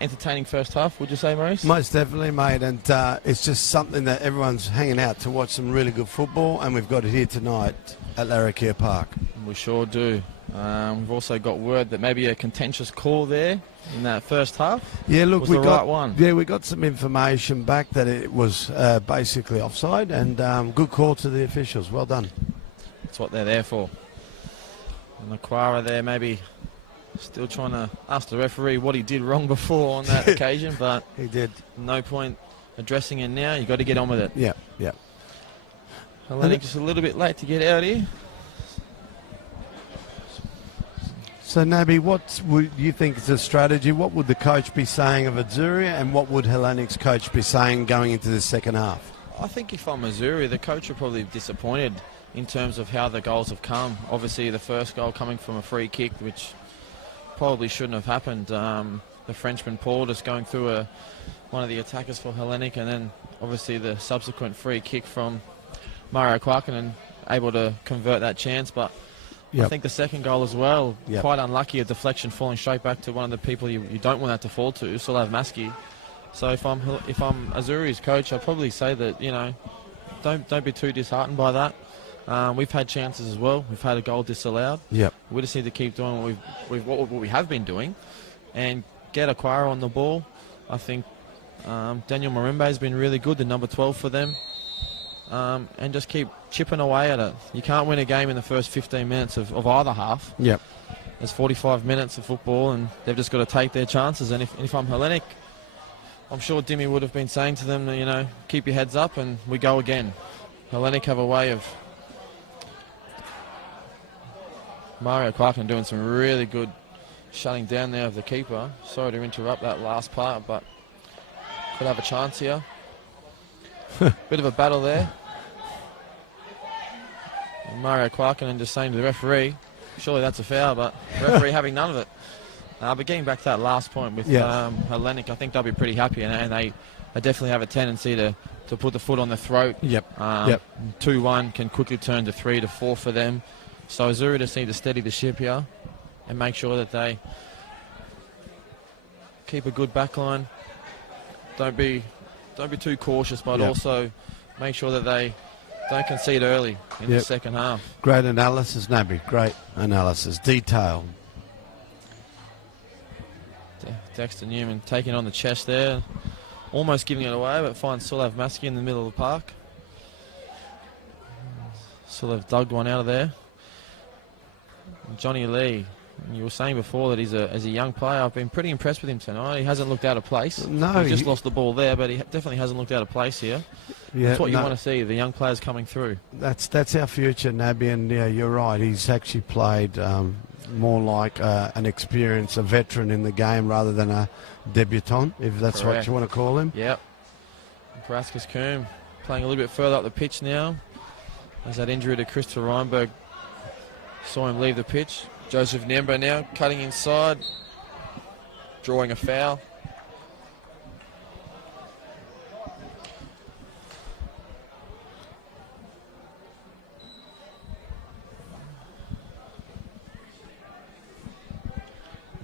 Entertaining first half, would you say, Maurice? Most definitely, mate, and it's just something that everyone's hanging out to watch some really good football, and we've got it here tonight at Larrakia Park. We sure do. We've also got word that maybe a contentious call there in that first half. Yeah, look, was the right one. Yeah, we got some information back that it was basically offside, and good call to the officials. Well done. That's what they're there for. And Aquara there maybe still trying to ask the referee what he did wrong before on that occasion, but he did. No point addressing it now. You've got to get on with it. Yeah, yeah. Hellenic just a little bit late to get out here. So, Nabi, what would you think is the strategy? What would the coach be saying of Azzurri, and what would Hellenic's coach be saying going into the second half? I think if I'm Azzurri, the coach will probably be disappointed in terms of how the goals have come. Obviously, the first goal coming from a free kick, which probably shouldn't have happened. The Frenchman Paul just going through one of the attackers for Hellenic, and then obviously the subsequent free kick from Mario Kwarkanen, able to convert that chance. But I think the second goal as well, quite unlucky, a deflection falling straight back to one of the people you don't want that to fall to, Sulav Maski. So if I'm Azzurri's coach, I'd probably say that, you know, don't be too disheartened by that. We've had chances as well. We've had a goal disallowed. Yep. We just need to keep doing what we have been doing, and get Aquara on the ball. I think Daniel Marimbe has been really good, the number 12 for them, and just keep chipping away at it. You can't win a game in the first 15 minutes of either half. Yep. There's 45 minutes of football, and they've just got to take their chances. And if I'm Hellenic, I'm sure Dimmy would have been saying to them, you know, keep your heads up and we go again. Hellenic have a way of Mario Kwarkanen doing some really good shutting down there of the keeper. Sorry to interrupt that last part, but could have a chance here. Bit of a battle there. And Mario Kwarkanen just saying to the referee, surely that's a foul, but the referee having none of it. But getting back to that last point with Hellenic, I think they'll be pretty happy, and they definitely have a tendency to put the foot on the throat. 2-1 can quickly turn to 3-4 for them. So Azzurri just need to steady the ship here and make sure that they keep a good back line. Don't be too cautious, but also make sure that they don't concede early in the second half. Great analysis, Nabi. Great analysis. Detail. Dexter Newman taking on the chest there. Almost giving it away, but finds Sulav Maski in the middle of the park. Sulav dug one out of there. Johnny Lee, you were saying before that as a young player, I've been pretty impressed with him tonight. He hasn't looked out of place. No, he just lost the ball there, but he definitely hasn't looked out of place here. That's what you want to see, the young players coming through. That's our future, Nabi, and you're right. He's actually played more like an experience, a veteran in the game rather than a debutant, if that's what you want to call him. Yep. Karaskas Coombe playing a little bit further up the pitch now. There's that injury to Christopher Reinberg. Saw him leave the pitch. Joseph Nemba now cutting inside, drawing a foul.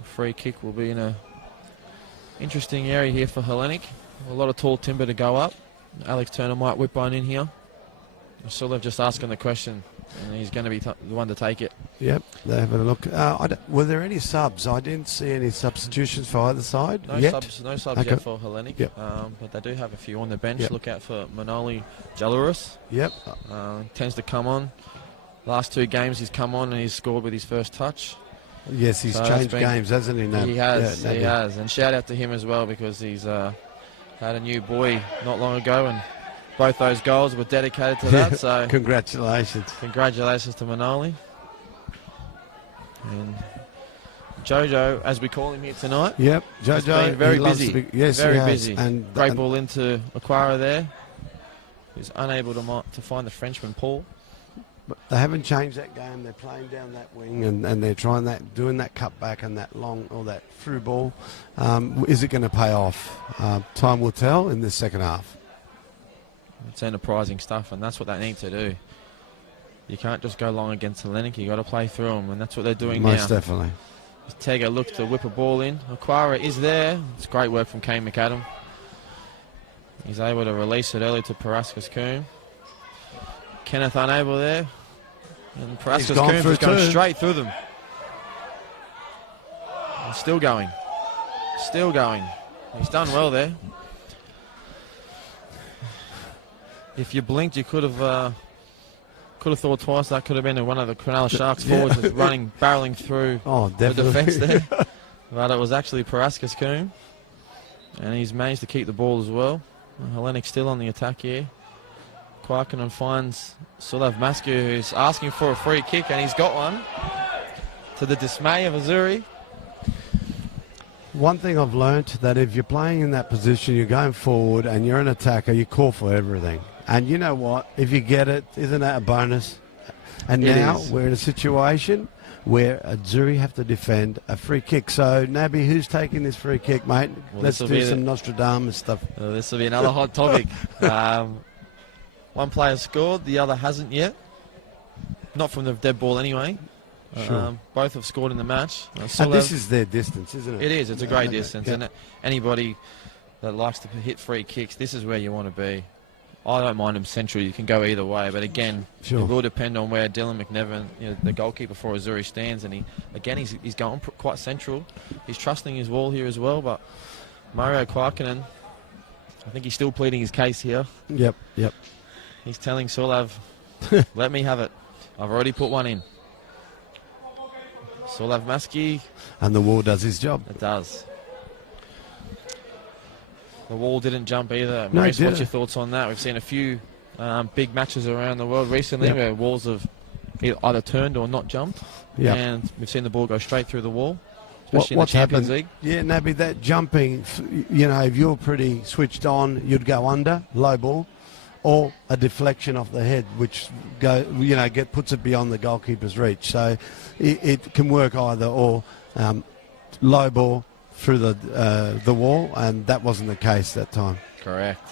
Free kick will be in a interesting area here for Hellenic. A lot of tall timber to go up. Alex Turner might whip one in here. Sulev just asking the question, and he's going to be the one to take it. Yep, they're having a look. Were there any subs? I didn't see any substitutions for either side yet. No subs yet for Hellenic, but they do have a few on the bench. Look out for Manoli Jalouris. Yep. Tends to come on. Last two games he's come on and he's scored with his first touch. Yes, he's changed games, hasn't he? He has, he has. And shout out to him as well, because he's had a new boy not long ago, and both those goals were dedicated to that. So congratulations. Congratulations to Manoli. And Jojo, as we call him here tonight. Yep, Jojo. Has been very busy. Yes, very busy. And great ball into Aquara there. He's unable to find the Frenchman Paul. But they haven't changed that game. They're playing down that wing, and they're doing that cut back and that long or that through ball. Is it going to pay off? Time will tell in the second half. It's enterprising stuff, and that's what they need to do. You can't just go long against Hellenic. You got to play through them, and that's what they're doing now. Most definitely. Tega looks to whip a ball in. Aquara is there. It's great work from Kane McAdam. He's able to release it early to Parascus Coombe. Kenneth unable there. And Parascus Coombe is going straight through them. And still going. Still going. He's done well there. If you blinked, you could have thought twice that could have been one of the Cronulla Sharks forwards that's running, barreling through the defence there. But it was actually Parascus Coombe. And he's managed to keep the ball as well. Hellenic still on the attack here. Kwarkanen finds Sulav Mascu, who's asking for a free kick, and he's got one. To the dismay of Azzurri. One thing I've learnt, that if you're playing in that position, you're going forward and you're an attacker, you call for everything. And you know what? If you get it, isn't that a bonus? And now we're in a situation where Azzurri have to defend a free kick. So, Nabby, who's taking this free kick, mate? Well, let's do some Nostradamus stuff. This will be another hot topic. One player scored, the other hasn't yet. Not from the dead ball anyway. Sure. Both have scored in the match. And this is their distance, isn't it? It is. It's a great distance. And anybody that likes to hit free kicks, this is where you want to be. I don't mind him central. You can go either way. But again, it will depend on where Dylan McNevin, the goalkeeper for Azzurri, stands. And he's going quite central. He's trusting his wall here as well. But Mario Kwarkanen, I think he's still pleading his case here. Yep. He's telling Sulav, let me have it. I've already put one in. Sulav Maski. And the wall does his job. It does. The wall didn't jump either. No, Maurice, what's your thoughts on that? We've seen a few big matches around the world recently where walls have either turned or not jumped. And we've seen the ball go straight through the wall, especially in the Champions League. Yeah, Nabby, that jumping, if you're pretty switched on, you'd go under, low ball, or a deflection off the head, which puts it beyond the goalkeeper's reach. So it can work either or. Low ball through the wall, and that wasn't the case that time. Correct.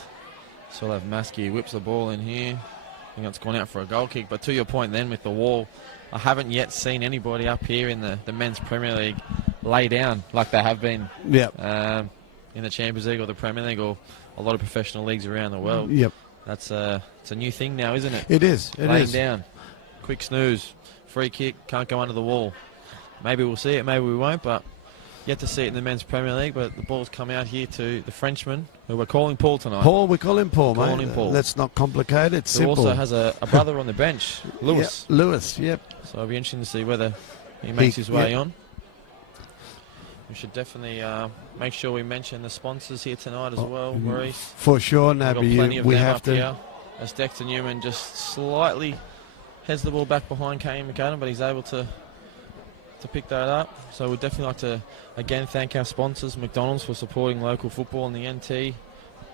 Sulav Maski whips the ball in here. I think it's gone out for a goal kick. But to your point then with the wall, I haven't yet seen anybody up here in the Men's Premier League lay down like they have been in the Champions League or the Premier League or a lot of professional leagues around the world. Yep. It's a new thing now, isn't it? It is. Laying down. Quick snooze. Free kick. Can't go under the wall. Maybe we'll see it. Maybe we won't. But yet to see it in the Men's Premier League. But the ball's come out here to the Frenchman, who we're calling Paul tonight. Paul, we call him Paul, mate. Calling him Paul. Let's not complicate it. He Simple. also has a brother on the bench, Lewis. Lewis, yep. So it'll be interesting to see whether he makes his way on. We should definitely make sure we mention the sponsors here tonight as well, Maurice. For sure, Nabby. We have to. Here, as Dexter Newman just slightly heads the ball back behind Kane McAdam, but he's able to pick that up. So we'd definitely like to again thank our sponsors, McDonald's, for supporting local football in the NT,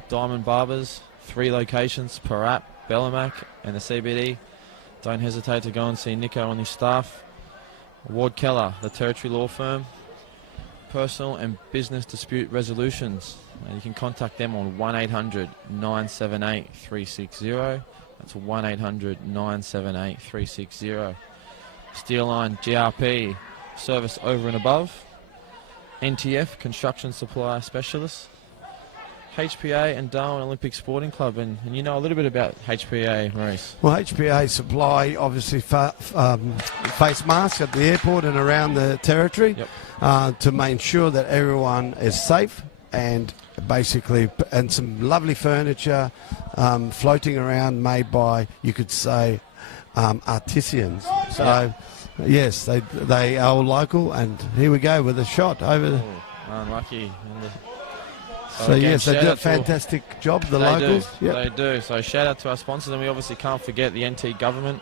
Diamond Barbers, 3 locations, Parat, Bellamac and the CBD. Don't hesitate to go and see Nico and his staff. Ward Keller, the Territory Law Firm, Personal and Business Dispute Resolutions. And you can contact them on 1-800-978-360. That's 1-800-978-360. Steel Line GRP, Service Over and Above. NTF, Construction Supply Specialist. HPA and Darwin Olympic Sporting Club. And you know a little bit about HPA, Maurice. Well, HPA supply, obviously, face masks at the airport and around the territory to make sure that everyone is safe, and basically, and some lovely furniture floating around made by, you could say, artisans. So, yes, they are all local, and here we go with a shot over. Unlucky. So yes, they do a fantastic job, the locals. They do. So shout out to our sponsors, and we obviously can't forget the NT government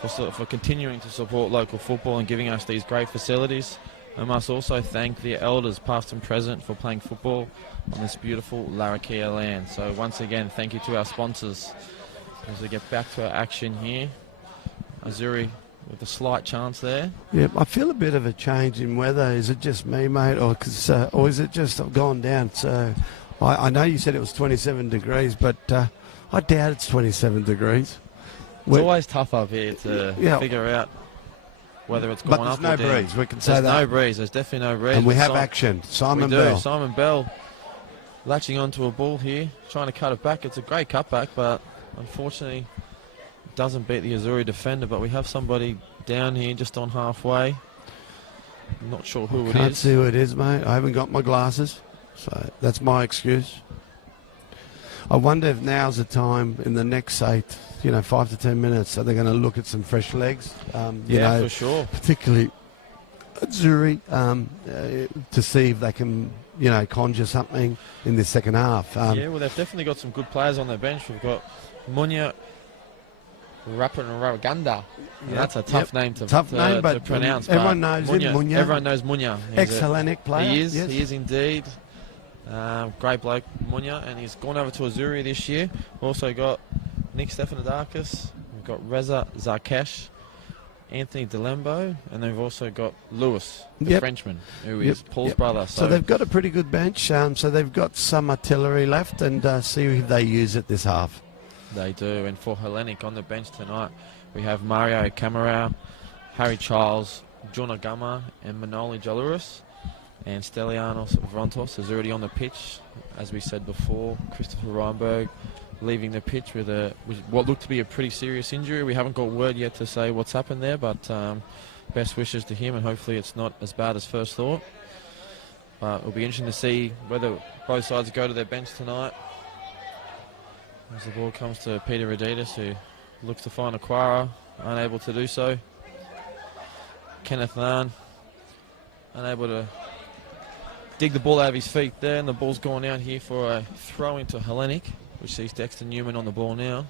for continuing to support local football and giving us these great facilities. I must also thank the elders, past and present, for playing football on this beautiful Larrakia land. So once again, thank you to our sponsors. As we get back to our action here, Azzurri with a slight chance there. Yeah, I feel a bit of a change in weather. Is it just me, mate, or is it just gone down? So I know you said it was 27 degrees, but I doubt it's 27 degrees. It's always tough up here to Yeah. figure out whether it's But going there's up no or down. breeze. We can say There's that. no breeze. There's definitely no breeze. And we But have action. Simon we do. Bell. Simon Bell latching onto a ball here, trying to cut it back. It's a great cutback, but unfortunately doesn't beat the Azzurri defender. But we have somebody down here just on halfway. I'm not sure who it Can't is. see who it is, mate. I haven't got my glasses, so that's my excuse. I wonder if now's the time in the next, say, 5 to 10 minutes, are they going to look at some fresh legs? Yeah, for sure. Particularly Azzurri, to see if they can, conjure something in this second half. Yeah, well, they've definitely got some good players on their bench. We've got Munya Rapaganda. Yep, That's a tough name to pronounce. Everyone but knows him, Munya. Everyone knows Munya. Ex-Hellenic player. He is. Yes. He is indeed. Great bloke, Munya, and he's gone over to Azzurri this year. We've also got Nick Stefanidakis. We've got Reza Zarkesh, Anthony Delembo, and then we've also got Lewis, the Frenchman, who is Paul's brother. So they've got a pretty good bench. So they've got some artillery left, and see if they use it this half. They do. And for Hellenic on the bench tonight, we have Mario Camarao, Harry Charles, John Agama, and Manoli Jalouris. And Stelianos Vrontos is already on the pitch. As we said before, Christopher Reinberg leaving the pitch with what looked to be a pretty serious injury. We haven't got word yet to say what's happened there, but best wishes to him, and hopefully it's not as bad as first thought. But it'll be interesting to see whether both sides go to their bench tonight. As the ball comes to Peter Raditis, who looks to find Aquara, unable to do so. Kenneth Narn, unable to dig the ball out of his feet there, and the ball's gone out here for a throw into Hellenic, which sees Dexter Newman on the ball now.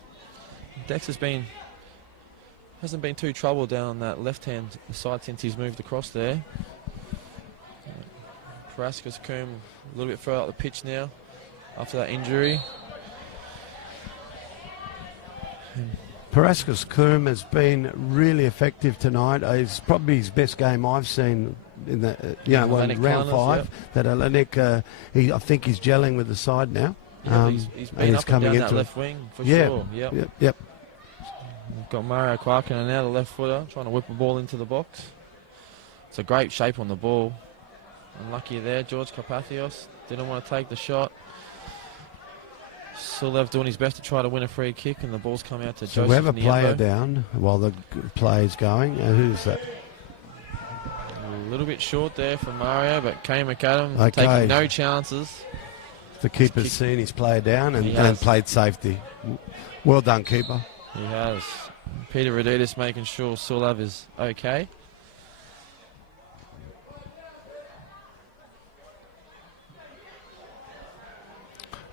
Dex hasn't been too troubled down that left-hand side since he's moved across there. Paraskas Coombe a little bit further up the pitch now after that injury. Paraskas Coombe has been really effective tonight. It's probably his best game I've seen in the round 5. Yep. That Hellenic, I think he's gelling with the side now. Yeah, he's been up and down that left wing for sure. Yep. Yep. We've got Mario Kwarkinen now, the left footer, trying to whip a ball into the box. It's a great shape on the ball. Unlucky there, George Karpathios didn't want to take the shot. Sulev doing his best to try to win a free kick, and the ball's come out to Joseph So we have a player Niembo. down while the play's going. Who's that? A little bit short there for Mario, but Kane McAdam Okay. taking no chances. The keeper's seen his player down and played safety. Well done, keeper. He has. Peter Raditis making sure Sulev is okay.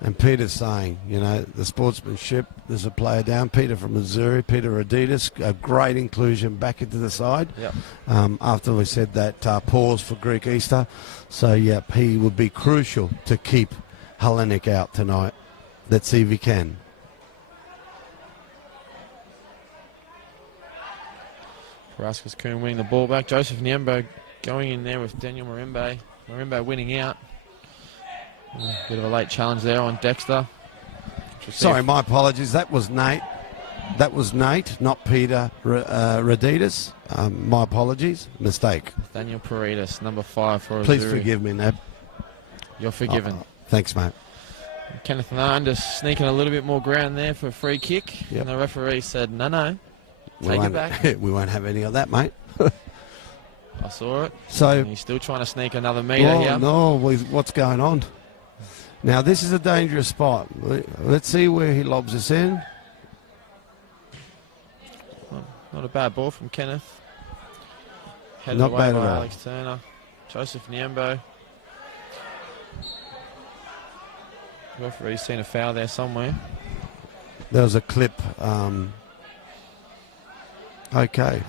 And Peter's saying, the sportsmanship, there's a player down. Peter from Azzurri, Peter Raditis, a great inclusion back into the side. Yep. After we said that pause for Greek Easter. So, he would be crucial to keep Hellenic out tonight. Let's see if he can. Paraskas Coombe winning the ball back. Joseph Niembo going in there with Daniel Marimbe. Marimbe winning out. Bit of a late challenge there on Dexter. Sorry, my apologies. That was Nate. Not Peter Raditis. My apologies. Mistake. Daniel Paredes, number 5 for Azzurri. Please forgive me, Neb. You're forgiven. Thanks, mate. Kenneth Narn just sneaking a little bit more ground there for a free kick. Yep. And the referee said, no, take it back. We won't have any of that, mate. I saw it. So And he's still trying to sneak another metre here. No, what's going on? Now, this is a dangerous spot. Let's see where he lobs us in. Not a bad ball from Kenneth. Headed Not away bad by at all. Alex Turner. Joseph Niembo. Referee's seen a foul there somewhere. There was a clip. Okay.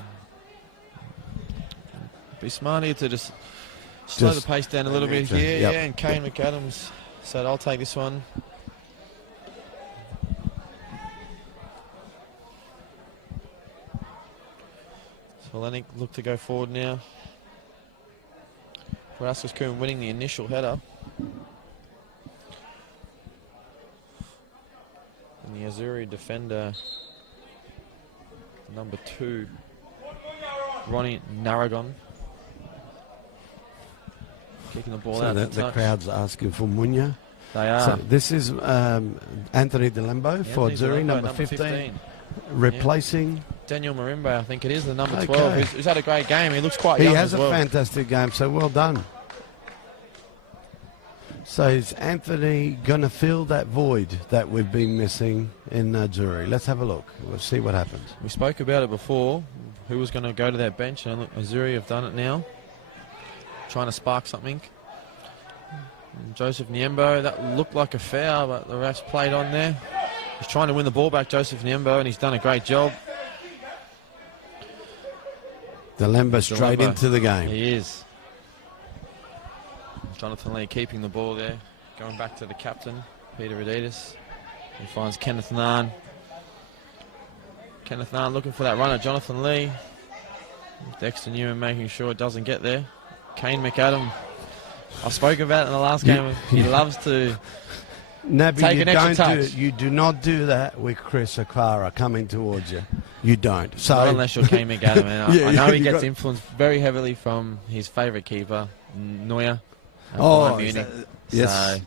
Be smart here to just slow the pace down a little bit here. Yep. Yeah, and Kane McAdams said, I'll take this one. So Hellenic look to go forward now. Paraskas Coombe winning the initial header. And the Azzurri defender number 2, Ronnie Narragon. Kicking the ball out. The crowd's asking for Munya. They are. So this is Anthony Delembo for Azzurri, number 15. Replacing Daniel Marimba, I think it is, the number 12, who's had a great game. He looks quite young. He has as well. a fantastic game, so well done. So is Anthony going to fill that void that we've been missing in Azzurri? Let's have a look. We'll see what happens. We spoke about it before, who was going to go to that bench, and look, Azzurri have done it now. Trying to spark something. And Joseph Niembo, that looked like a foul, but the refs played on there. He's trying to win the ball back, Joseph Niembo, and he's done a great job. Delembo straight into the game. He is. Jonathan Lee keeping the ball there. Going back to the captain, Peter Adidas. He finds Kenneth Nahn. Kenneth Nahn looking for that runner, Jonathan Lee. Dexter Newman making sure it doesn't get there. Kane McAdam, I spoke about it in the last game. He loves to take an extra touch. You do not do that with Chris Okara coming towards you. You don't. So not unless you're Kane McAdam. And I know he gets influenced very heavily from his favourite keeper, Neuer. Munich. Yes. So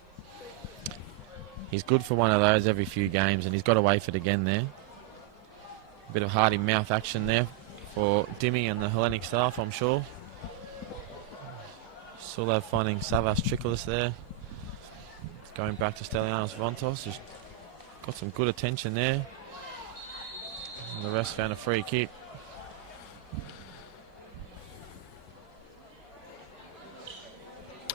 he's good for one of those every few games, and he's got away with it again there. A bit of hearty mouth action there for Dimmy and the Hellenic staff, I'm sure. Sulav finding Savas Trikolis there. Going back to Stelianos Vontos, who's got some good attention there. And the rest found a free kick.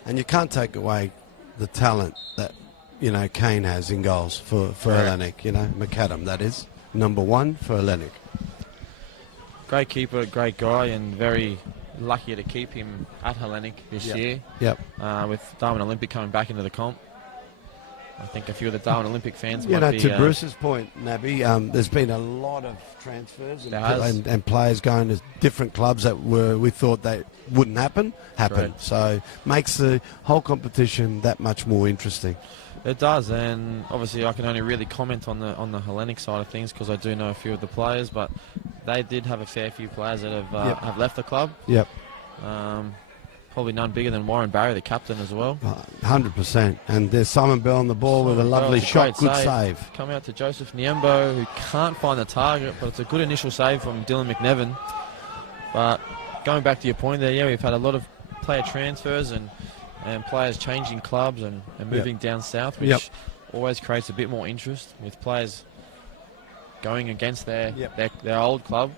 And you can't take away the talent that, you know, Kane has in goals for Hellenic. You know, McAdam, that is. Number 1 for Hellenic. Great keeper, great guy, and very lucky to keep him at Hellenic this year. Yep. With Darwin Olympic coming back into the comp. I think a few of the Darwin Olympic fans might be... to Bruce's point, Nabby, there's been a lot of transfers and players going to different clubs that we thought they wouldn't happen. Right. So makes the whole competition that much more interesting. It does, and obviously I can only really comment on the Hellenic side of things because I do know a few of the players, but they did have a fair few players that have left the club. Yep. Probably none bigger than Warren Barry, the captain, as well. 100%. And there's Simon Bell on the ball with a lovely shot. Good save. Come out to Joseph Niembo, who can't find the target, but it's a good initial save from Dylan McNevin. But going back to your point there, we've had a lot of player transfers and players changing clubs and moving down south, which always creates a bit more interest with players going against their old club.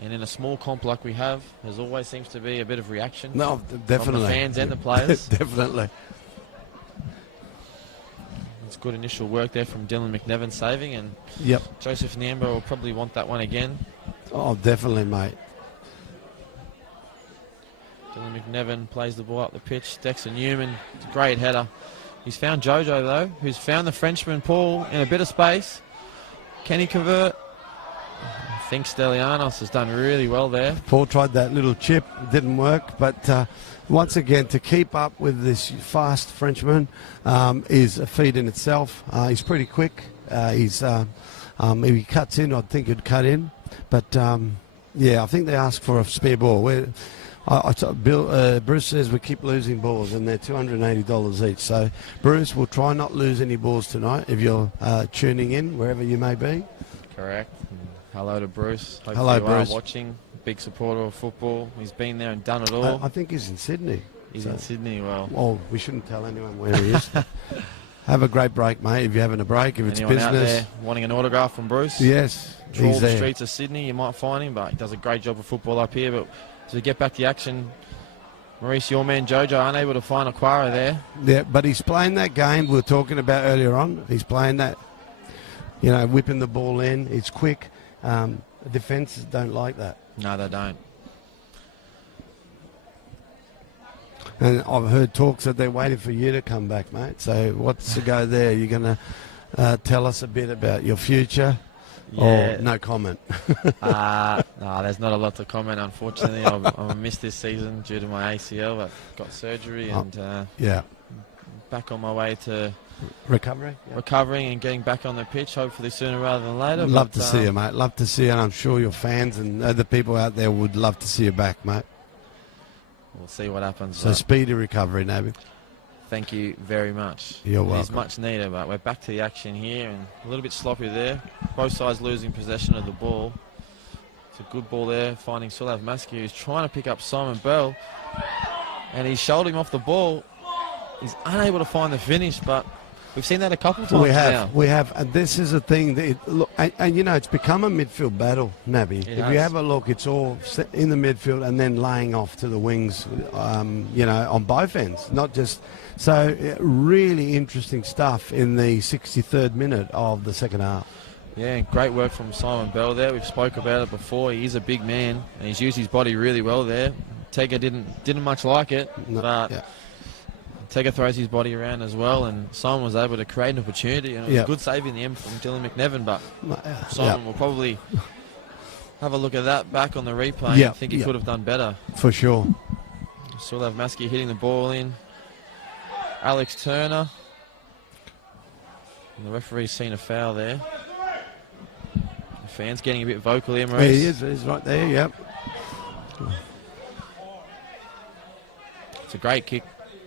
And in a small comp like we have, there always seems to be a bit of reaction from the fans and the players. Definitely. It's good initial work there from Dylan McNevin saving, and Joseph Niembo will probably want that one again. Oh, definitely, mate. Dylan McNevin plays the ball up the pitch. Dexter Newman, it's a great header. He's found Jojo, though, who's found the Frenchman Paul in a bit of space. Can he convert? I think Stelianos has done really well there. Paul tried that little chip, it didn't work, but once again, to keep up with this fast Frenchman is a feat in itself. He's pretty quick. If he cuts in, I think he'd cut in. But I think they asked for a spare ball. Bruce says we keep losing balls, and they're $280 each. So, Bruce, we'll try not lose any balls tonight if you're tuning in, wherever you may be. Correct. Hello to Bruce. Hello, you Bruce. Are watching. Big supporter of football. He's been there and done it all. I think he's in Sydney. He's in Sydney. Well, we shouldn't tell anyone where he is. Have a great break, mate. If you're having a break, if it's anyone business. Out there wanting an autograph from Bruce? Yes, Trawl he's the there. Streets of Sydney, you might find him, but he does a great job of football up here. But as we get back to the action, Maurice, your man Jojo, unable to find Aquara there. Yeah, but he's playing that game we were talking about earlier on. He's playing that, whipping the ball in. It's quick. Defences don't like that. No, they don't. And I've heard talks that they're waiting for you to come back, mate. So what's the go there? You're going to tell us a bit about your future? Yeah. Or no comment? No, there's not a lot to comment, unfortunately. I missed this season due to my ACL. I've got surgery and back on my way to Recovery. Yeah. recovering and getting back on the pitch, hopefully sooner rather than later. Love to see you, mate. Love to see you, and I'm sure your fans and other people out there would love to see you back, mate. We'll see what happens. So speedy recovery, Naby. Thank you very much. You're It is welcome. much needed, but we're back to the action here and a little bit sloppy there. Both sides losing possession of the ball. It's a good ball there, finding Sulav Maski, who's trying to pick up Simon Bell, and he's shouldered him off the ball. He's unable to find the finish, but we've seen that a couple of times now. We have, and this is a thing that look, and you know, it's become a midfield battle, Naby. If has. you have a look, it's all in the midfield and then laying off to the wings, you know, on both ends, not just. So really interesting stuff in the 63rd minute of the second half. Yeah, and great work from Simon Bell there. We've spoke about it before. He is a big man, and he's used his body really well there. Tega didn't much like it, No, but yeah. Tega throws his body around as well, and Simon was able to create an opportunity, and it was Yeah. a good save in the end from Dylan McNevin, but Yeah. Simon will probably have a look at that back on the replay. Yeah, I think he yeah. could have done better. For sure. Sulav Maski hitting the ball in. Alex Turner. And the referee's seen a foul there. The fans getting a bit vocal here, He Maurice. is. He's right there. Yep. It's a great kick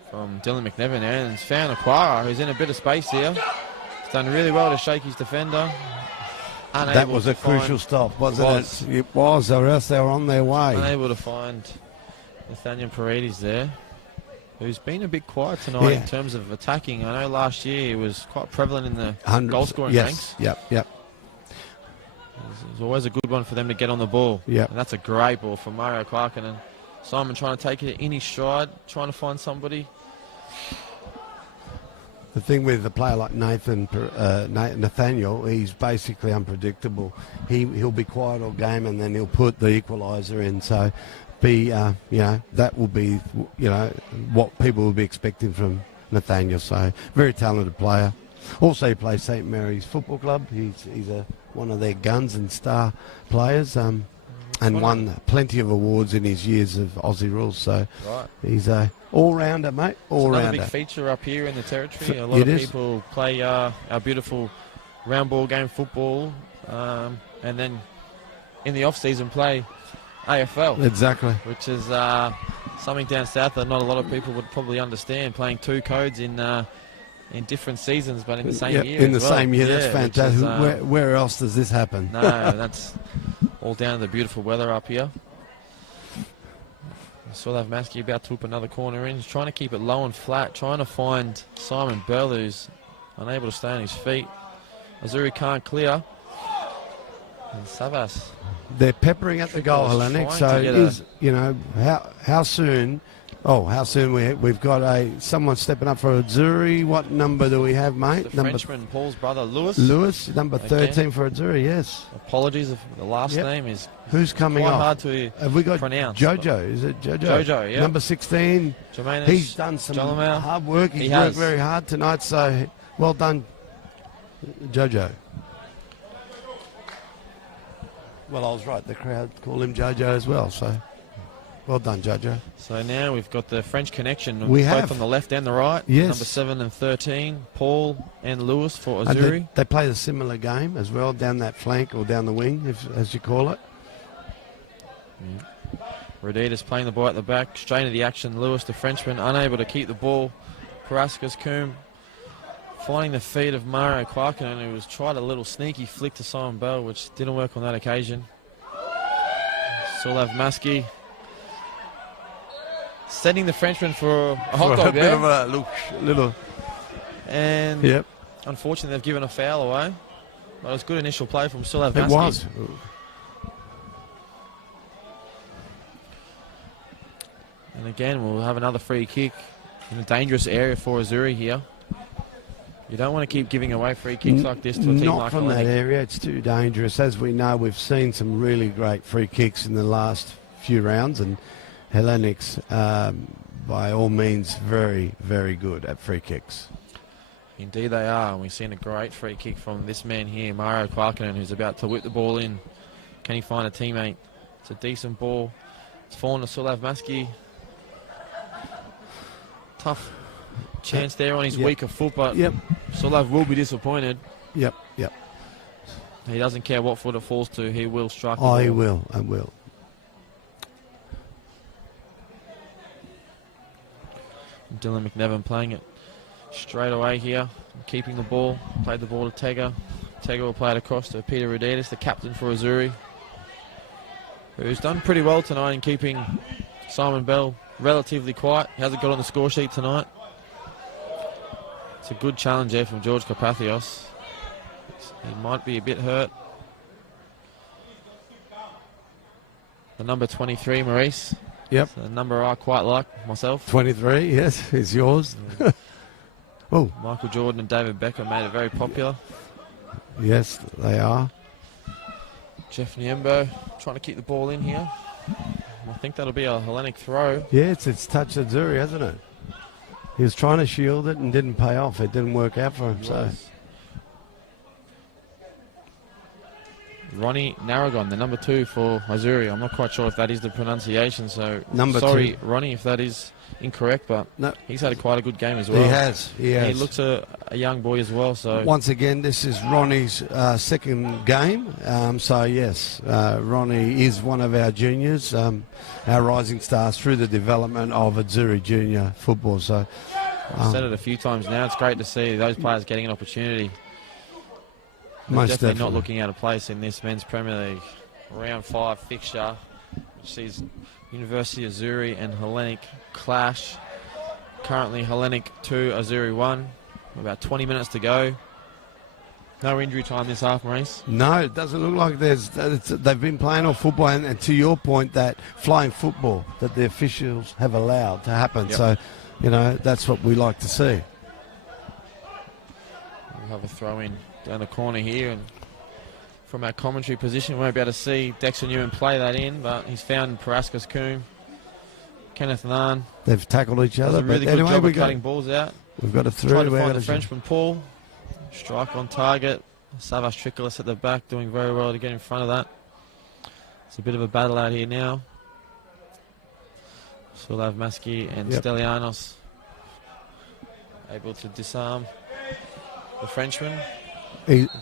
from Dylan McNevin there, and it's found Aquara, who's in a bit of space here. He's done really well to shake his defender. Unable That was to a crucial find- stop, wasn't was. it? It was, or else they were on their way. Unable to find Nathaniel Paredes there, who's been a bit quiet tonight Yeah. in terms of attacking. I know last year he was quite prevalent in the 100%. goal scoring Yes. ranks. Yep. It's always a good one for them to get on the ball. Yep. And that's a great ball from Mario Clarkin. Simon trying to take it in his stride, trying to find somebody. The thing with a player like Nathaniel, he's basically unpredictable. He'll be quiet all game, and then he'll put the equalizer in. So, that will be, what people will be expecting from Nathaniel. So, very talented player. Also, he plays St Mary's Football Club. He's one of their guns and star players. And won plenty of awards in his years of Aussie rules. So Right. he's a all-rounder, mate. It's another All-rounder. big feature up here in the territory. A lot It of is. people play our beautiful round ball game football, and then in the off-season play AFL, Exactly. which is something down south that not a lot of people would probably understand, playing two codes in different seasons, but in the same year. In as the well. same year, that's Yeah, which fantastic. is, Where else does this happen? no, that's all down to the beautiful weather up here. Sulav Maski about to whip another corner in. He's trying to keep it low and flat, trying to find Simon Bell, who's unable to stay on his feet. Azzurri can't clear. And Savas. They're peppering at the goal, was Hellenic. trying So to get is how soon? Oh, how soon we've got someone stepping up for Azzurri. What number do we have, mate? The Number Frenchman, Paul's brother, Lewis. number Okay. 13 for Azzurri. Yes. Apologies if the last Yep. name is Who's coming quite off? hard to Have we got pronounce. Jojo? Is it Jojo? Jojo, yeah. Number 16. Jermaine He's done some Jolomel. hard work. He's He worked has. very hard tonight. So well done, Jojo. Well, I was right. The crowd call him Jojo as well. So well done, Jojo. So now we've got the French connection, We both have. on the left and the right. Yes. Number 7 and 13, Paul and Lewis for And Azzurri. they play a similar game as well, down that flank or down the wing, as you call it. Raditas playing the ball at the back, straight into the action. Lewis, the Frenchman, unable to keep the ball. Paraskas Coombe finding the feet of Mario Clarkin, who was tried a little sneaky flick to Simon Bell, which didn't work on that occasion. Sulav Maski setting the Frenchman for a hot dog bit there. of a little. And Yep, unfortunately, they've given a foul away. But it was good initial play from Sulav it Maski. was. And again, we'll have another free kick in a dangerous area for Azzurri here. You don't want to keep giving away free kicks like this to a team Not like from that Hellenic. area. It's too dangerous. As we know, we've seen some really great free kicks in the last few rounds, and Hellenic's, by all means, very, very good at free kicks. Indeed they are. And we've seen a great free kick from this man here, Mario Clarkinen, who's about to whip the ball in. Can he find a teammate? It's a decent ball. It's fallen to Sulav Maski. Tough chance there on his weaker foot, but Yep. Sulav will be disappointed. Yep. He doesn't care what foot it falls to. He will strike the Oh, ball. he will. I will. Dylan McNevin playing it straight away here, keeping the ball. Played the ball to Tega. Tega will play it across to Peter Rudidis, the captain for Azzurri, who's done pretty well tonight in keeping Simon Bell relatively quiet. He hasn't got on the score sheet tonight. It's a good challenge there from George Carpathios. He might be a bit hurt. The number 23, Maurice. Yep. It's a number I quite like myself. 23, yes, it's yours. Oh, Michael Jordan and David Beckham made it very popular. yes, they are. Jeff Niembo trying to keep the ball in here. I think that'll be a Hellenic throw. Yeah, it's touched Azzurri, hasn't it? He was trying to shield it and didn't pay off. It didn't work out for him. So Ronnie Narragon, the number 2 for Azzurri. I'm not quite sure if that is the pronunciation, so Number sorry, 2. Ronnie, if that is incorrect, but no, he's had quite a good game as well. he has. He has. He looks a young boy as well. So Once again, this is Ronnie's second game. So yes, Ronnie is one of our juniors, our rising stars through the development of Azzurri junior football. So I've said it a few times now. It's great to see those players getting an opportunity. They're most definitely definitely not looking out of place in this men's Premier League round 5 fixture, which sees University of Azzurri and Hellenic clash. Currently Hellenic 2, Azzurri 1. About 20 minutes to go. No injury time this half, Maurice. No, it doesn't look like they've been playing on football, and to your point, that flying football that the officials have allowed to happen. Yep. So, that's what we like to see. We'll have a throw in down the corner here, and from our commentary position we won't be able to see Dexter Newman play that in, but he's found Paraskas Coombe. Kenneth Nahn They've tackled each does other, a really but good anyway, job of cutting balls out. we've got a through. Tried to find the Frenchman Paul. Strike on target. Savas Trikolis at the back doing very well to get in front of that. It's a bit of a battle out here now. Sulav Maski and Stelianos able to disarm the Frenchman.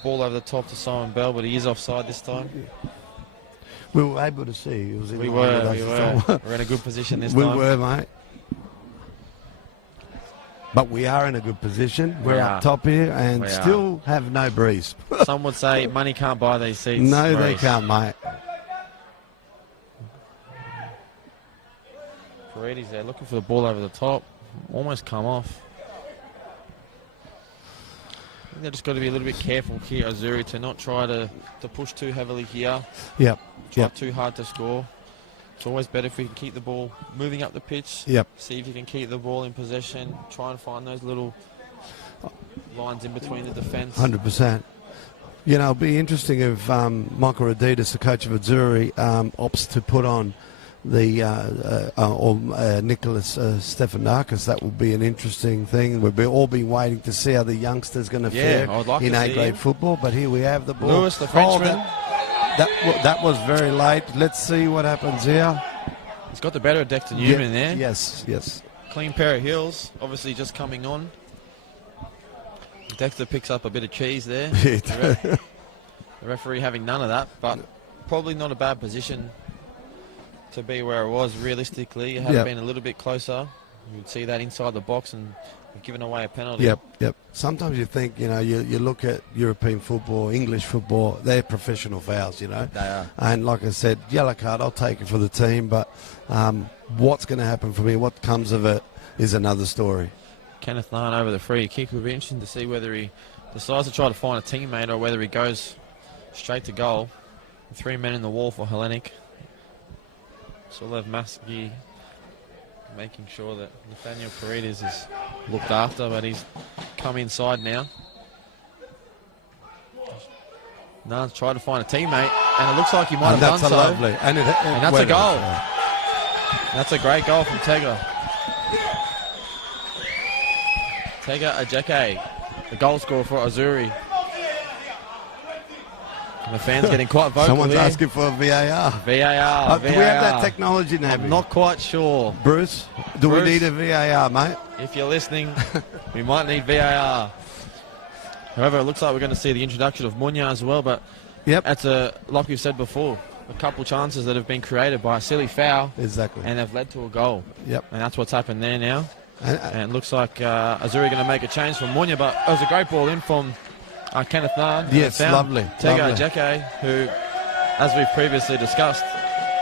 Ball over the top to Simon Bell, but he is offside this time. We were able to see. It was We were. We're in a good position this time. We were, mate. But we are in a good position. We're up top here and still have no breeze. Some would say money can't buy these seats. No, they Maurice. can't, mate. Paredes there looking for the ball over the top. Almost come off. I think they've just got to be a little bit careful here, Azzurri, to not try to push too heavily here. Yep. Try too hard to score. It's always better if we can keep the ball moving up the pitch. Yep. See if you can keep the ball in possession. Try and find those little lines in between the defence. 100%. It'll be interesting if Michael Roditis, the coach of Azzurri, opts to put on the Nicholas Stefanakis. That will be an interesting thing. We've all been waiting to see how the youngster's going to fare in A-grade football. But here we have the ball. Lewis, the Frenchman. That was very late. Let's see what happens here. He's got the better of Dexter Newman there. Yes. Clean pair of heels, obviously just coming on. Dexter picks up a bit of cheese there. The referee having none of that, but probably not a bad position to be where it was realistically. Had it been a little bit closer, you'd see that inside the box and given away a penalty. Yep. Sometimes you think, you look at European football, English football, they're professional fouls, They are. And like I said, yellow card, I'll take it for the team, but what's going to happen for me, what comes of it, is another story. Kenneth Nahn over the free kick. Will be interesting to see whether he decides to try to find a teammate or whether he goes straight to goal. 3 men in the wall for Hellenic. Sulev Maski making sure that Nathaniel Paredes is looked after, but he's come inside now. Nahn's tried to find a teammate, and it looks like he might have done so. Lovely. And that's a goal. That's a great goal from Tega. Tega Ajeke, the goal scorer for Azzurri. The fans getting quite vocal. Someone's here. asking for a VAR. VAR. Do we have that technology now? I'm not quite sure. Bruce, do Bruce? we need a VAR, mate? If you're listening, we might need VAR. However, it looks like we're going to see the introduction of Munya as well, but Yep. that's like we've said before, a couple chances that have been created by a silly foul Exactly. and have led to a goal. Yep. And that's what's happened there now. And, And it looks like Azzurri going to make a change from Munya, but it was a great ball in from Kenneth Nard. yes, lovely. Tego lovely. Jeke, who, as we've previously discussed,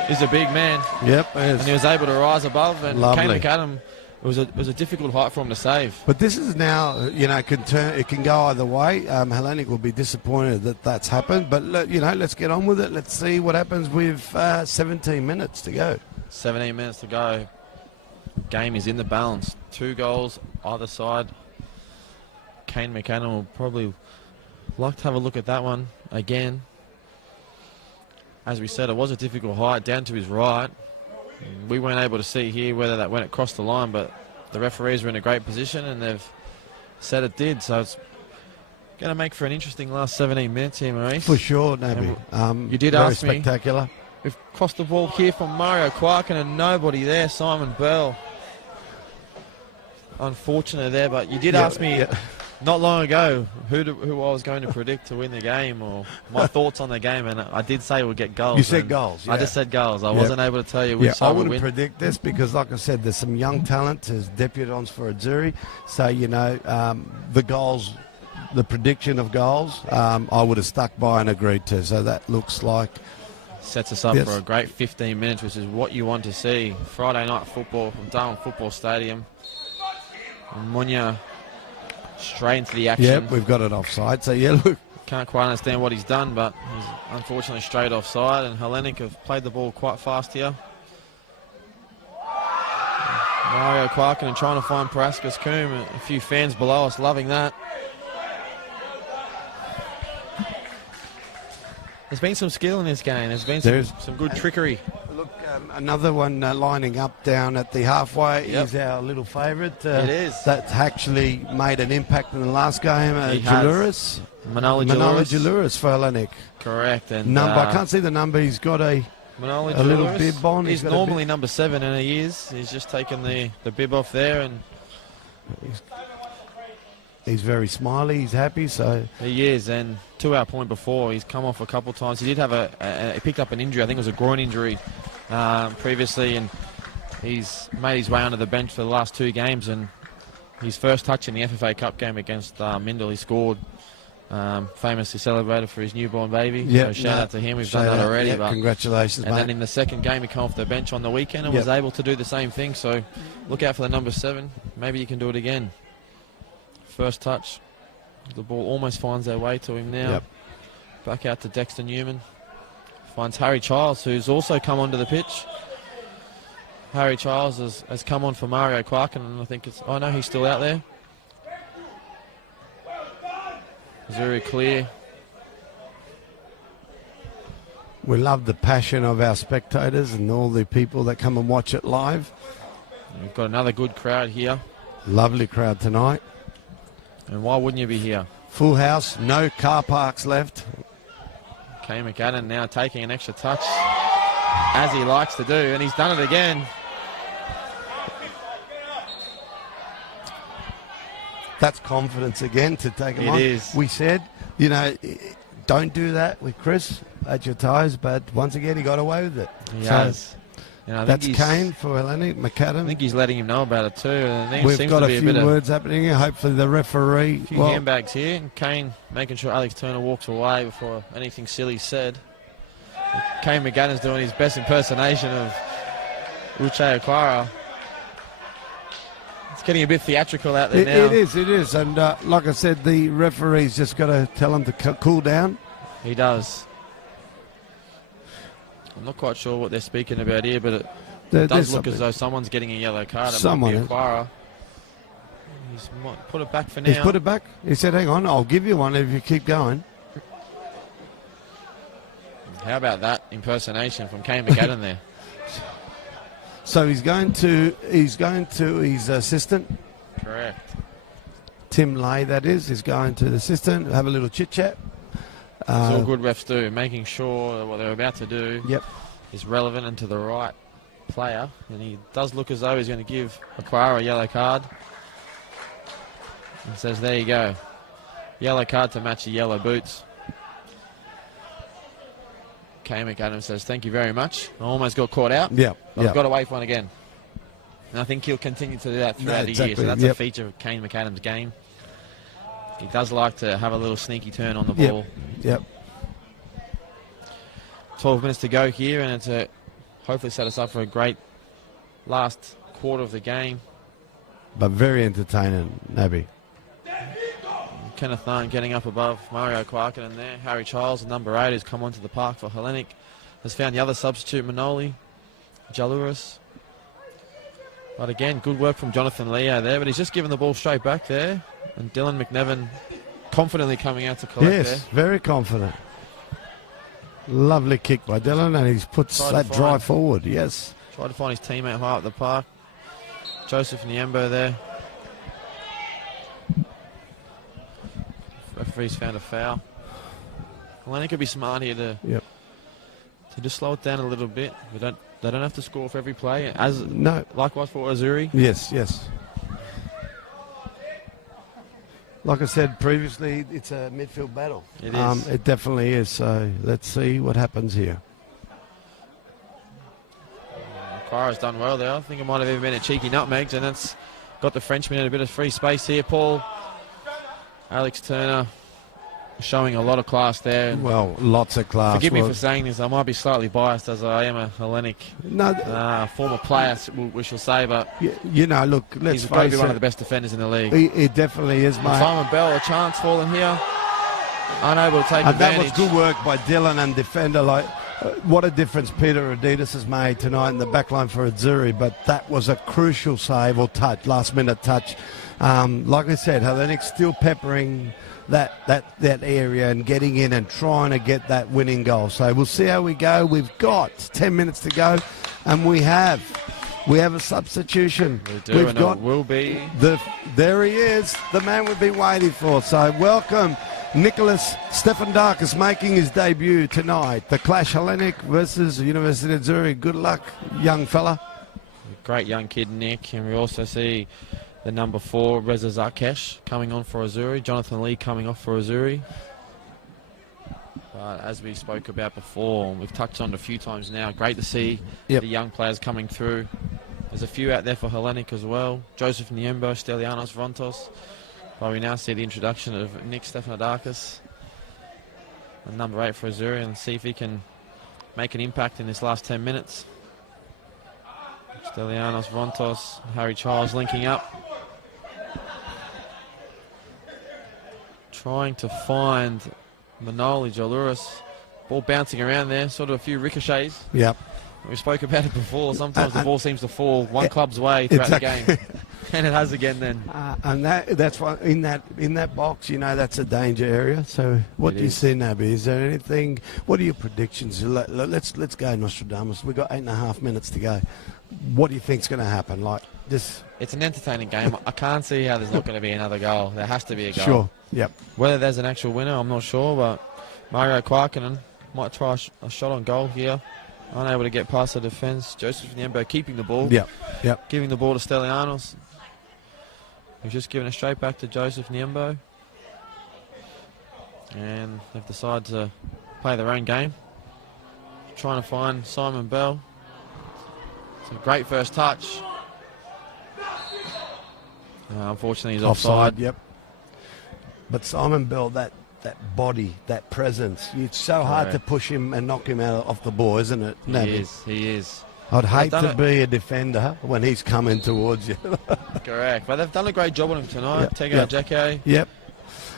is a big man. Yep. And he was able to rise above, and Lovely. Kane McAdam, it was a difficult height for him to save. But this is now, it can go either way. Hellenic will be disappointed that that's happened. But, let's get on with it. Let's see what happens with 17 minutes to go. 17 minutes to go. Game is in the balance. 2 goals either side. Kane McAdam will probably like to have a look at that one again. As we said, it was a difficult height down to his right. We weren't able to see here whether that went across the line, but the referees were in a great position and they've said it did. So it's going to make for an interesting last 17 minutes here, Maurice. For sure, Naby. You did very ask me. spectacular. We've crossed the ball here from Mario Quarkin and nobody there, Simon Bell. Unfortunate there, but you did ask me not long ago who I was going to predict to win the game or my thoughts on the game, and I did say we'll get goals. You said goals, yeah. I just said goals. I wasn't able to tell you which I side would wouldn't win. predict this because, like I said, there's some young talent as debutants for Azzurri. So, the goals, the prediction of goals, I would have stuck by and agreed to. So that looks like... Sets us up Yes. for a great 15 minutes, which is what you want to see. Friday night football from Darwin Football Stadium. And Munya straight into the action. Yep, we've got it offside. So, look. Can't quite understand what he's done, but he's unfortunately straight offside, and Hellenic have played the ball quite fast here. Mario Quarkin and trying to find Parascus Coombe. A few fans below us loving that. There's been some skill in this game. There's been some good trickery. Look, another one lining up down at the halfway is our little favourite. It is. That's actually made an impact in the last game. Jalouris. Manoli Jalouris for Hellenic. Correct. And number, I can't see the number. He's got a little bib on. He's normally number 7, and he is. He's just taken the bib off there, and he's very smiley. He's happy. So he is. And to our point before, he's come off a couple of times. He did have he picked up an injury. I think it was a groin injury previously, and he's made his way onto the bench for the last 2 games. And his first touch in the FFA Cup game against Mindle, he scored. Famously celebrated for his newborn baby. So shout out to him. We've done that already. But congratulations, and mate. then in the second game, he came off the bench on the weekend and was able to do the same thing. So look out for the number 7. Maybe you can do it again. First touch. The ball almost finds their way to him now. Back out to Dexter Newman. Finds Harry Childs, who's also come onto the pitch. Harry Childs has come on for Mario Quarkin, and I think it's... Oh, no, he's still out there. Azzurri clear. We love the passion of our spectators and all the people that come and watch it live. We've got another good crowd here. Lovely crowd tonight. And why wouldn't you be here? Full house, no car parks left. Kane McAdam now taking an extra touch, as he likes to do, and he's done it again. That's confidence again to take him on. It is. We said, don't do that with Chris at your ties, but once again, he got away with it. He has. And I think That's Kane for Hellenic, McAdam. I think he's letting him know about it too. And there We've seems got to a be few bit words happening here. Hopefully the referee... A few handbags here. And Kane making sure Alex Turner walks away before anything silly said. Kane McAdam's doing his best impersonation of Uche Aquara. It's getting a bit theatrical out there now. It is. And like I said, the referee's just got to tell him to cool down. He does. I'm not quite sure what they're speaking about here, but it does look as though someone's getting a yellow card. It might be Aquara. He's put it back for now. He's put it back. He said, hang on, I'll give you one if you keep going. How about that impersonation from Kane McAdam there? So he's going to his assistant. Correct. Tim Lay, that is. He's going to the assistant, have a little chit-chat. It's all good refs do, making sure that what they're about to do Yep. is relevant and to the right player. And he does look as though he's going to give Aquara a yellow card. And says, there you go. Yellow card to match the yellow boots. Kay McAdams says, thank you very much. I almost got caught out. Yeah. But I've got away for one again. And I think he'll continue to do that throughout the year. So that's a feature of Kane McAdams' game. He does like to have a little sneaky turn on the ball. Yep. 12 minutes to go here, and it's a hopefully set us up for a great last quarter of the game. But very entertaining, Nabby. Kenneth Thorne getting up above Mario Kwarkinen there. Harry Charles, number 8, who's come onto the park for Hellenic, has found the other substitute, Manoli, Jalouris. But again, good work from Jonathan Leo there, but he's just given the ball straight back there. And Dylan McNevin confidently coming out to collect there. Yes, very confident. Lovely kick by Dylan, and he's put that drive forward, yes. Tried to find his teammate high up the park. Joseph Nyembo there. Referee's found a foul. Hellenic could be smart here to just slow it down a little bit. They don't have to score for every play. Likewise for Azzurri. Yes. Like I said previously, it's a midfield battle. It is. It definitely is. So let's see what happens here. Kyra's done well there. I think it might have even been a cheeky nutmegs, and that's got the Frenchman in a bit of free space here. Paul, Alex Turner showing a lot of class there. Well, lots of class. Forgive me for saying this. I might be slightly biased as I am a Hellenic former player, we shall say, but you know, look, let's he's face got to be it. one of the best defenders in the league. He definitely is, mate. Simon Bell, a chance falling here. Unable to take And that advantage. was good work by Dylan and defender. What a difference Peter Adidas has made tonight in the back line for Azzurri, but that was a crucial save or touch, last minute touch. Like I said, Hellenic's still peppering that area and getting in and trying to get that winning goal. So we'll see how we go. We've got 10 minutes to go, and we have a substitution. We do, We've and got it will be. There he is, the man we've been waiting for. So welcome, Nicholas Stefandakis, making his debut tonight. The clash, Hellenic versus University of Azzurri. Good luck, young fella. Great young kid, Nick. And we also see the number 4, Reza Zarkesh, coming on for Azzurri. Jonathan Lee coming off for Azzurri. But as we spoke about before, we've touched on it a few times now. Great to see the young players coming through. There's a few out there for Hellenic as well. Joseph Nyembo, Stelianos Vrontos. But we now see the introduction of Nick Stefanodakis, the number 8 for Azzurri, and see if he can make an impact in this last 10 minutes. Stelianos Vrontos, Harry Charles linking up. Trying to find Manoli Jalouris. Ball bouncing around there, sort of a few ricochets. Yep. We spoke about it before. Sometimes the ball seems to fall one club's way throughout the game. And it has again then. And that's why in that box, you know, that's a danger area. So what do you see, Nabby? Is there anything? What are your predictions? Let's go, Nostradamus. We've got 8.5 minutes to go. What do you think's going to happen? Like this? It's an entertaining game. I can't see how there's not going to be another goal. There has to be a goal. Sure. Yep. Whether there's an actual winner, I'm not sure. But Mario Kwarkinen might try a shot on goal here. Unable to get past the defence. Joseph Nyembo keeping the ball. Yep. Giving the ball to Stelianos. He's just given it straight back to Joseph Nyembo. And they've decided to play their own game. Trying to find Simon Bell. It's a great first touch. Unfortunately, he's offside. Yep. But Simon Bell, that body, that presence, it's so hard to push him and knock him out off the ball, isn't it? He is. I'd hate to be a defender when he's coming towards you. Correct. But they've done a great job on him tonight. Tego Jacke. Yep.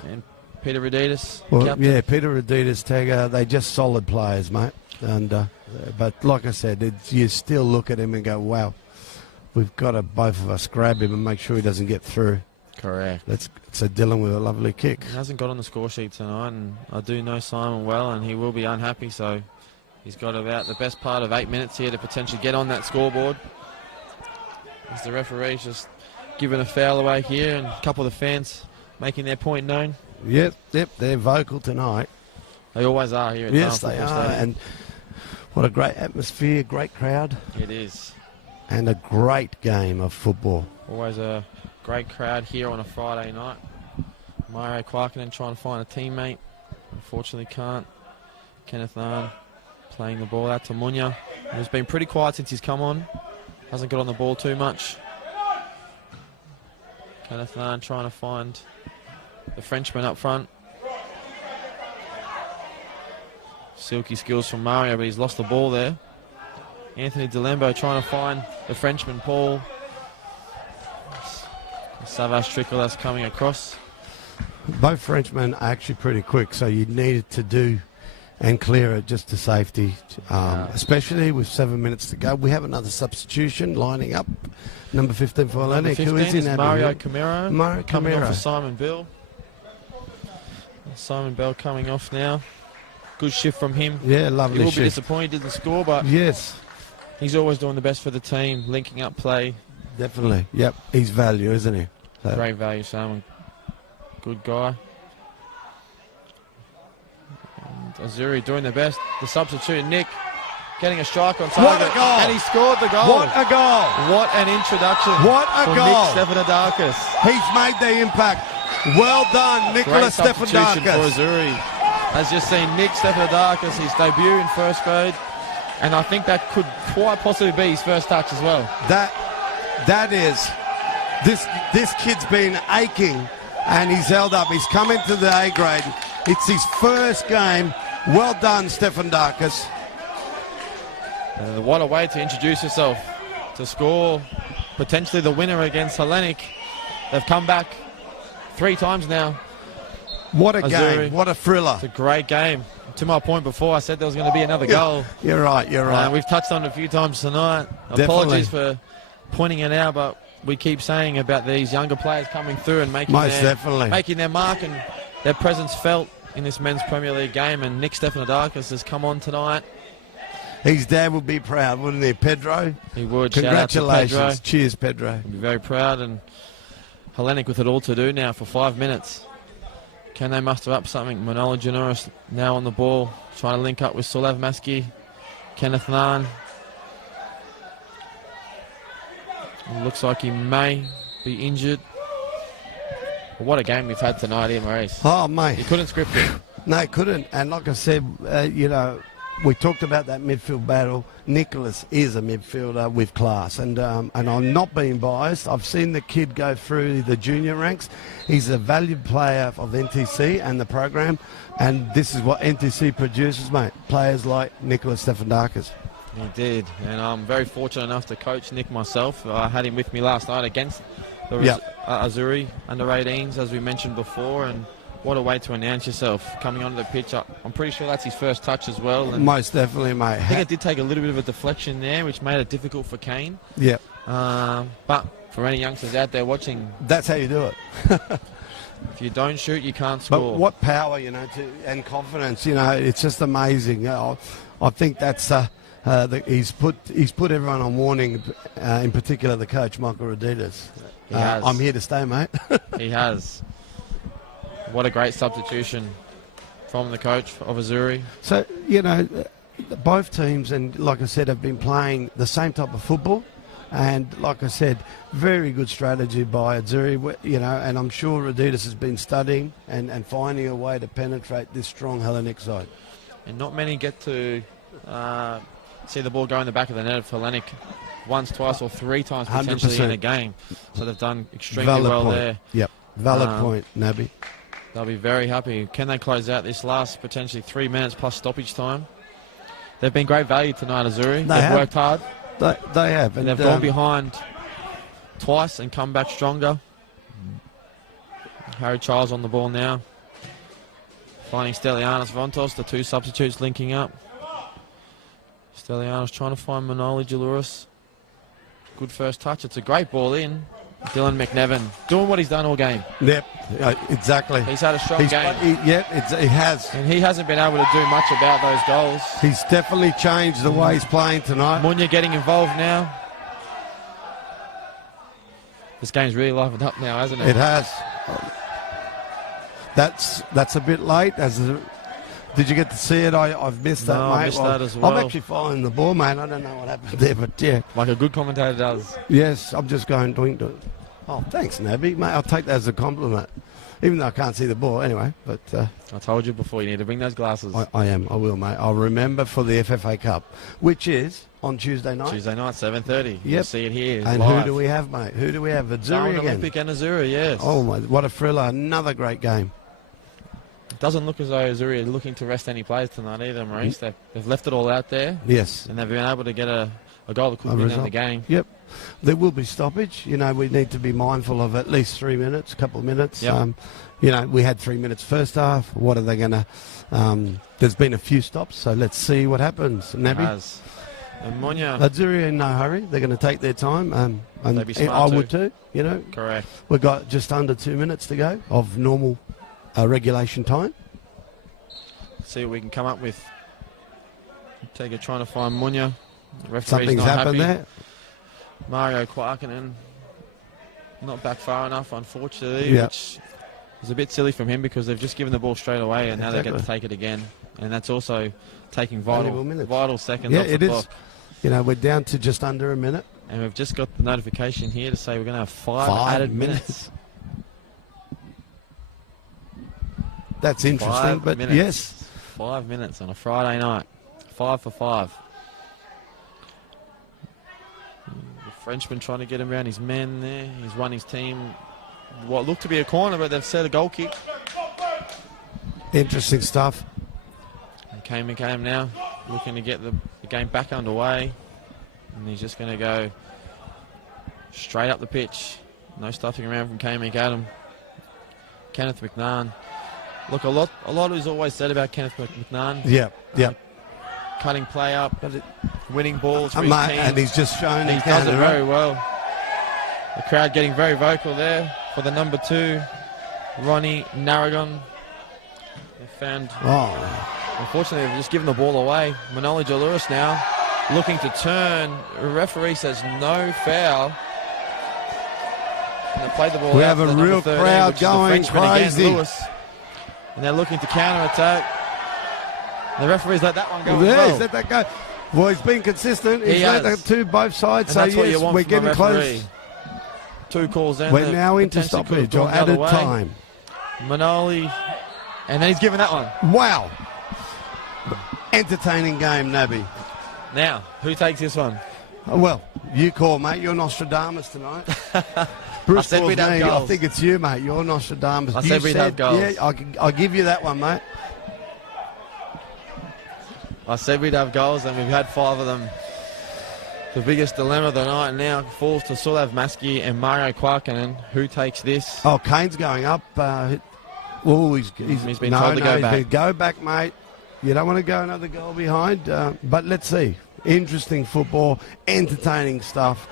And Peter Raditis. Well, Peter Raditis, Tego, they're just solid players, mate. And but like I said, you still look at him and go, wow, we've got to both of us grab him and make sure he doesn't get through. Correct. So Dylan with a lovely kick. He hasn't got on the score sheet tonight, and I do know Simon well, and he will be unhappy, so he's got about the best part of 8 minutes here to potentially get on that scoreboard. As the referee's just giving a foul away here, and a couple of the fans making their point known. Yep, they're vocal tonight. They always are here at Yes, Darwin they Football are. Stadium. And what a great atmosphere, great crowd, It is. and a great game of football. Always a great crowd here on a Friday night. Mario Quarkinen trying to find a teammate. Unfortunately can't. Kenneth Narn playing the ball out to Munya, who's been pretty quiet since he's come on. Hasn't got on the ball too much. Kenneth Narn trying to find the Frenchman up front. Silky skills from Mario, but he's lost the ball there. Anthony Delembo trying to find the Frenchman, Paul. Savage trickle that's coming across. Both Frenchmen are actually pretty quick, so you needed to do and clear it just to safety, especially with 7 minutes to go. We have another substitution lining up. Number 15 for Hellenic. Who is in Mario Camero. Mario coming off Camero. for Simon Bell. Simon Bell coming off now. Good shift from him. Yeah, He lovely will be shift. disappointed he didn't score, but Yes, he's always doing the best for the team, linking up play. definitely. Yep, he's value, isn't he? So, Great value, Simon. Good guy. And Azzurri doing the best. The substitute, Nick, getting a strike on target. What a goal! And he scored the goal. What a goal! What an introduction What a for goal! Nick Stefanidakis. He's made the impact. Well done, Great Nicholas substitution for Stefanidakis. Azzurri. Has just seen Nick Stefanidakis, his debut in first grade. And I think that could quite possibly be his first touch as well. That is, this kid's been aching, and he's held up. He's come into the A grade. It's his first game. Well done, Stefanidakis. What a way to introduce yourself, to score potentially the winner against Hellenic. They've come back 3 times now. What a Azzurri. game! What a thriller! It's a great game. To my point before, I said there was going to be another goal. You're right. You're right. We've touched on it a few times tonight. Definitely. Apologies for pointing it out, but we keep saying about these younger players coming through and making their mark and their presence felt in this men's Premier League game. And Nick Stefanidakis has come on tonight. His dad would be proud, wouldn't he, Pedro? He would. Shout out to Congratulations. Pedro. Cheers, Pedro. He'll be very proud. And Hellenic with it all to do now for 5 minutes. Can they muster up something? Manolo Januris now on the ball, trying to link up with Solev Maski. Kenneth Narn. Looks like he may be injured. But what a game we've had tonight here, Maurice. Oh, mate. He couldn't script it. No, couldn't. And like I said, we talked about that midfield battle. Nicholas is a midfielder with class, and I'm not being biased. I've seen the kid go through the junior ranks. He's a valued player of NTC and the program, and this is what NTC produces, mate. Players like Nicholas Stefanidakis. He did, and I'm very fortunate enough to coach Nick myself. I had him with me last night against the Azzurri under-18s, as we mentioned before, and what a way to announce yourself coming onto the pitch. I'm pretty sure that's his first touch as well. And most definitely, mate. I think it did take a little bit of a deflection there, which made it difficult for Kane. Yep. But for any youngsters out there watching, that's how you do it. If you don't shoot, you can't score. But what power, and confidence, it's just amazing. I think that's he's put everyone on warning, in particular the coach, Michael Roditas. He has. I'm here to stay, mate. He has. What a great substitution from the coach of Azzurri. So, both teams, and like I said, have been playing the same type of football. And like I said, very good strategy by Azzurri, and I'm sure Roditas has been studying and finding a way to penetrate this strong Hellenic side. And not many get to see the ball go in the back of the net of Hellenic once, twice, or 3 times potentially 100%. in a game. So they've done extremely well point. there. Yep, valid point, Nabby. They'll be very happy. Can they close out this last potentially 3 minutes plus stoppage time? They've been great value tonight, Azzurri. They've worked hard. They have. And they've gone behind twice and come back stronger. Harry Charles on the ball now. Finding Stelianos Vontos, the 2 substitutes linking up. Stelianos trying to find Manoli Jalouris. Good first touch. It's a great ball in. Dylan McNevin doing what he's done all game. Yep, exactly. He's had a strong game. He has. And he hasn't been able to do much about those goals. He's definitely changed the way he's playing tonight. Munya getting involved now. This game's really livened up now, hasn't it? It has. That's a bit late, as Did you get to see it? I've missed that, No, mate. I missed that as well. I'm actually following the ball, mate. I don't know what happened there, but yeah. Like a good commentator does. Yes, I'm just going doink. Oh, thanks, Nabby. Mate, I'll take that as a compliment. Even though I can't see the ball anyway, but... I told you before, you need to bring those glasses. I will, mate. I'll remember for the FFA Cup, which is on Tuesday night. Tuesday night, 7:30. Yep. You'll see it here. And live. who do we have, mate? Who do we have? Azzurri again. Olympic and Azzurri, yes. Oh, my, what a thriller. Another great game. It doesn't look as though Azzurri are looking to rest any players tonight either, Maurice. They've left it all out there. Yes. And they've been able to get a goal that could win them the game. Yep. There will be stoppage. You know, we need to be mindful of at least 3 minutes, a couple of minutes. Yep. You know, we had 3 minutes first half. What are they going to... there's been a few stops, so let's see what happens. Nabby? And Monya. Azzurri in no hurry. They're going to take their time. And They'd be smart I would too, you know. Correct. We've got just under 2 minutes to go of normal regulation time. See what we can come up with. Trying to find Monya. Something's happened there. Mario Kwarkinen not back far enough, unfortunately, which is a bit silly from him because they've just given the ball straight away and now they get to take it again. And that's also taking vital seconds off the clock. You know, we're down to just under a minute. And we've just got the notification here to say we're going to have five added minutes. That's interesting, but yes. 5 minutes on a Friday night. 5 for 5. The Frenchman trying to get him around his men there. He's won his team what looked to be a corner, but they've set a goal kick. Interesting stuff. And Kane McCam now looking to get the game back underway. And he's just going to go straight up the pitch. No stuffing around from Kane McAdam. Kenneth McNahon. Look, a lot is always said about Kenneth McNahon. Yeah. Cutting play up, winning balls for his mate, team. And he's just shown he does it very well. The crowd getting very vocal there for the number 2, Ronnie Narragon. They found... Unfortunately, they've just given the ball away. Manoli Jalouris now looking to turn. The referee says no foul. And they played the ball we out have a to real 13, crowd going crazy. Again, Lewis. And they're looking to counter-attack. The referee's let that one go. He's let that go. Well, he's been consistent. He's let that to both sides. And so, yes, we're getting close. 2 calls down. We're now into stoppage or added time. Manoli. And then he's given that one. Wow. Entertaining game, Nabby. Now, who takes this one? Well, you call, mate. You're Nostradamus tonight. Bruce I said we'd have goals. I think it's you, mate. You're Nostradamus. I said we'd have goals. Yeah, I'll give you that one, mate. I said we'd have goals, and we've had 5 of them. The biggest dilemma of the night now falls to Sulav Maski and Mario Kwarkinen. Who takes this? Oh, Kane's going up. He's been told to go back. Go back, mate. You don't want to go another goal behind. But let's see. Interesting football, entertaining stuff.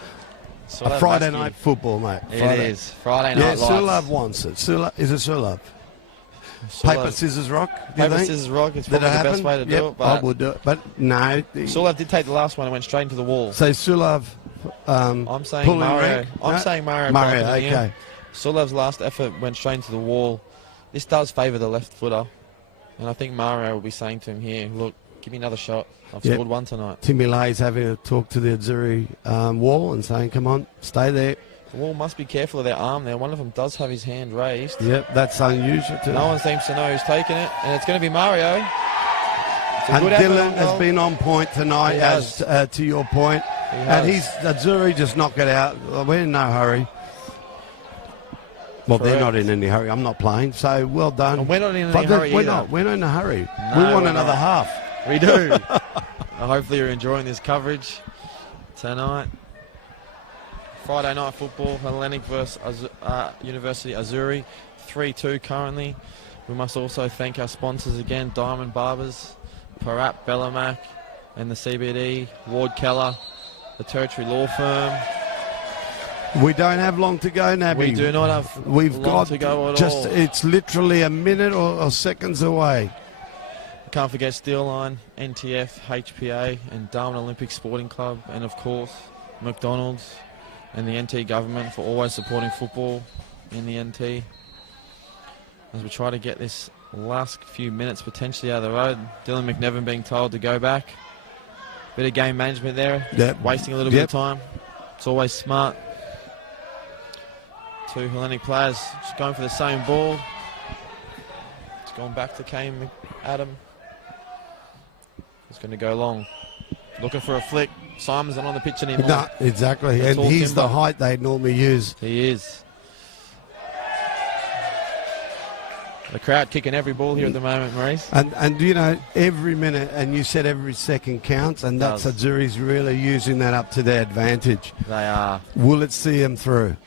A Friday night football, mate. It is. Friday night lights. Sulav wants it. Is it Sulav? Paper, scissors, rock? Paper, scissors, rock. It's probably the best way to do it. But I would do it. But no. Sulav did take the last one and went straight into the wall. So Sulav I'm saying Mario. I'm saying Mario. Mario, okay. Sulav's last effort went straight into the wall. This does favour the left footer. And I think Mario will be saying to him here, look, give me another shot. I've scored one tonight. Timmy Lay's having a talk to the Azzurri wall and saying, come on, stay there. The wall must be careful of their arm there. One of them does have his hand raised. Yep, that's unusual too. No one seems to know who's taking it. And it's going to be Mario. And Dylan has been on point tonight, as to your point. And Azzurri just knocked it out. We're in no hurry. Well, they're not in any hurry. I'm not playing, so well done. And we're not in any hurry either. We're not in a hurry. No, we want another half. We do. Hopefully you're enjoying this coverage tonight. Friday night football, Hellenic versus University Azzurri, 3-2 currently. We must also thank our sponsors again, Diamond Barbers, Parat Bellamac, and the CBD, Ward Keller, the Territory Law Firm. We don't have long to go, Nabby. We do not have long to go at all. It's literally a minute or seconds away. Can't forget Steel Line, NTF, HPA, and Darwin Olympic Sporting Club, and of course, McDonald's and the NT government for always supporting football in the NT. As we try to get this the last few minutes potentially out of the road. Dylan McNevin being told to go back. Bit of game management there. Yep. Wasting a little bit of time. It's always smart. Two Hellenic players just going for the same ball. It's gone back to Kane Adam. It's going to go long. Looking for a flick. Simon's not on the pitch anymore. No, exactly. And he's the height they normally use. He is. The crowd kicking every ball here at the moment, Maurice. And you know, every minute, and you said every second counts, and that's Azzurri's really using that up to their advantage. They are. Will it see him through?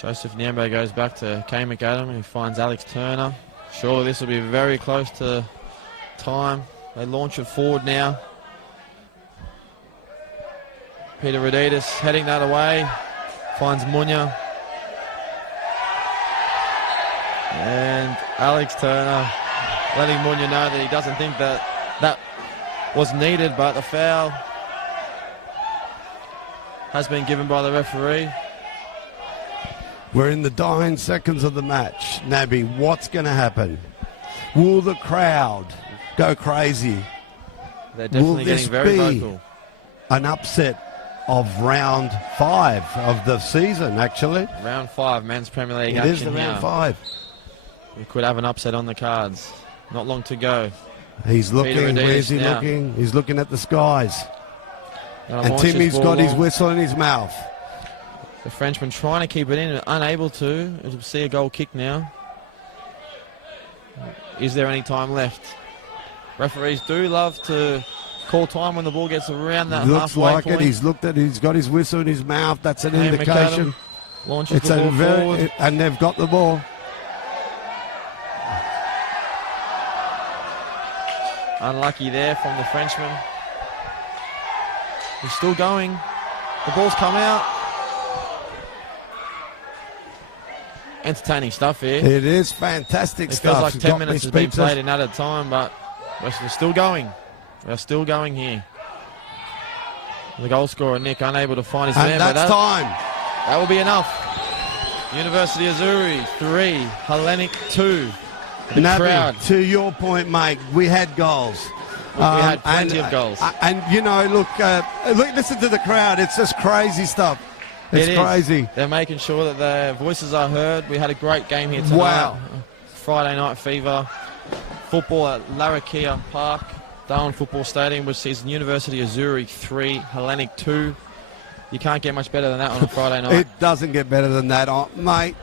Joseph Nyambo goes back to Kane McAdam, who finds Alex Turner. Surely this will be very close to time. They launch it forward now. Peter Roditis heading that away. Finds Munya. And Alex Turner letting Munya know that he doesn't think that was needed, but the foul has been given by the referee. We're in the dying seconds of the match. Nabby, what's going to happen? Will the crowd go crazy? They're definitely getting very vocal. An upset of round 5 of the season, actually. Round 5, Men's Premier League action. It is the here. round 5. We could have an upset on the cards. Not long to go. He's looking. Where's he looking? He's looking at the skies. And Timmy's got his whistle in his mouth. The Frenchman trying to keep it in, unable to. We'll see a goal kick now. Is there any time left? Referees do love to call time when the ball gets around that halfway point. Looks like it. He's looked at it. He's got his whistle in his mouth. That's an indication. Launches the ball forward. And they've got the ball. Unlucky there from the Frenchman. He's still going. The ball's come out. Entertaining stuff here. It is fantastic stuff. It feels like 10 minutes has been played in added time, but we're still going. We're still going here. The goal scorer, Nick, unable to find his man. And that's time. That will be enough. University Azzurri 3, Hellenic 2. Nabby, to your point, mate, we had goals. We had plenty of goals. And, you know, look, listen to the crowd. It's just crazy stuff. It's crazy. They're making sure that their voices are heard. We had a great game here tonight. Wow. Friday night fever. Football at Larrakia Park, Darwin Football Stadium, which sees University Azzurri 3, Hellenic 2. You can't get much better than that on a Friday night. It doesn't get better than that, mate.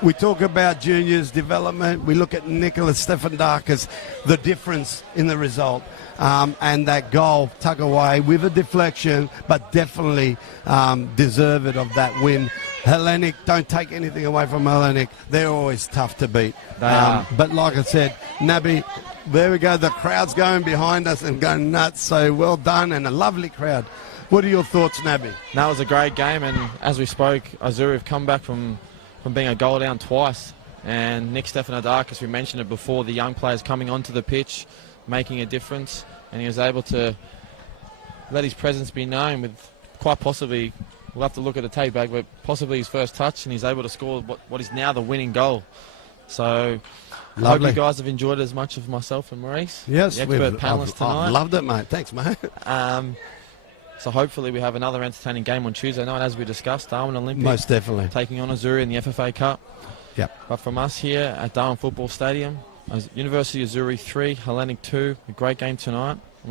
We talk about juniors development. We look at Nicholas Stefandakis, the difference in the result. And that goal, tug away with a deflection, but definitely deserved of that win. Hellenic, don't take anything away from Hellenic. They're always tough to beat. They are. But like I said, Nabby, there we go. The crowd's going behind us and going nuts. So well done and a lovely crowd. What are your thoughts, Nabby? That was a great game, and as we spoke, Azzurri have come back from being a goal down twice. And Nick Stefanoidakis, we mentioned it before, the young players coming onto the pitch, making a difference, and he was able to let his presence be known with quite possibly, we'll have to look at the tape back, but possibly his first touch, and he's able to score what is now the winning goal. So I hope you guys have enjoyed it as much as myself and Maurice. Yes, the expert panelist tonight. I loved it, mate. Thanks, mate. So hopefully we have another entertaining game on Tuesday night, as we discussed. Darwin Olympic. Most definitely. Taking on Azzurri in the FFA Cup. Yep. But from us here at Darwin Football Stadium, University Azzurri 3, Hellenic 2. A great game tonight.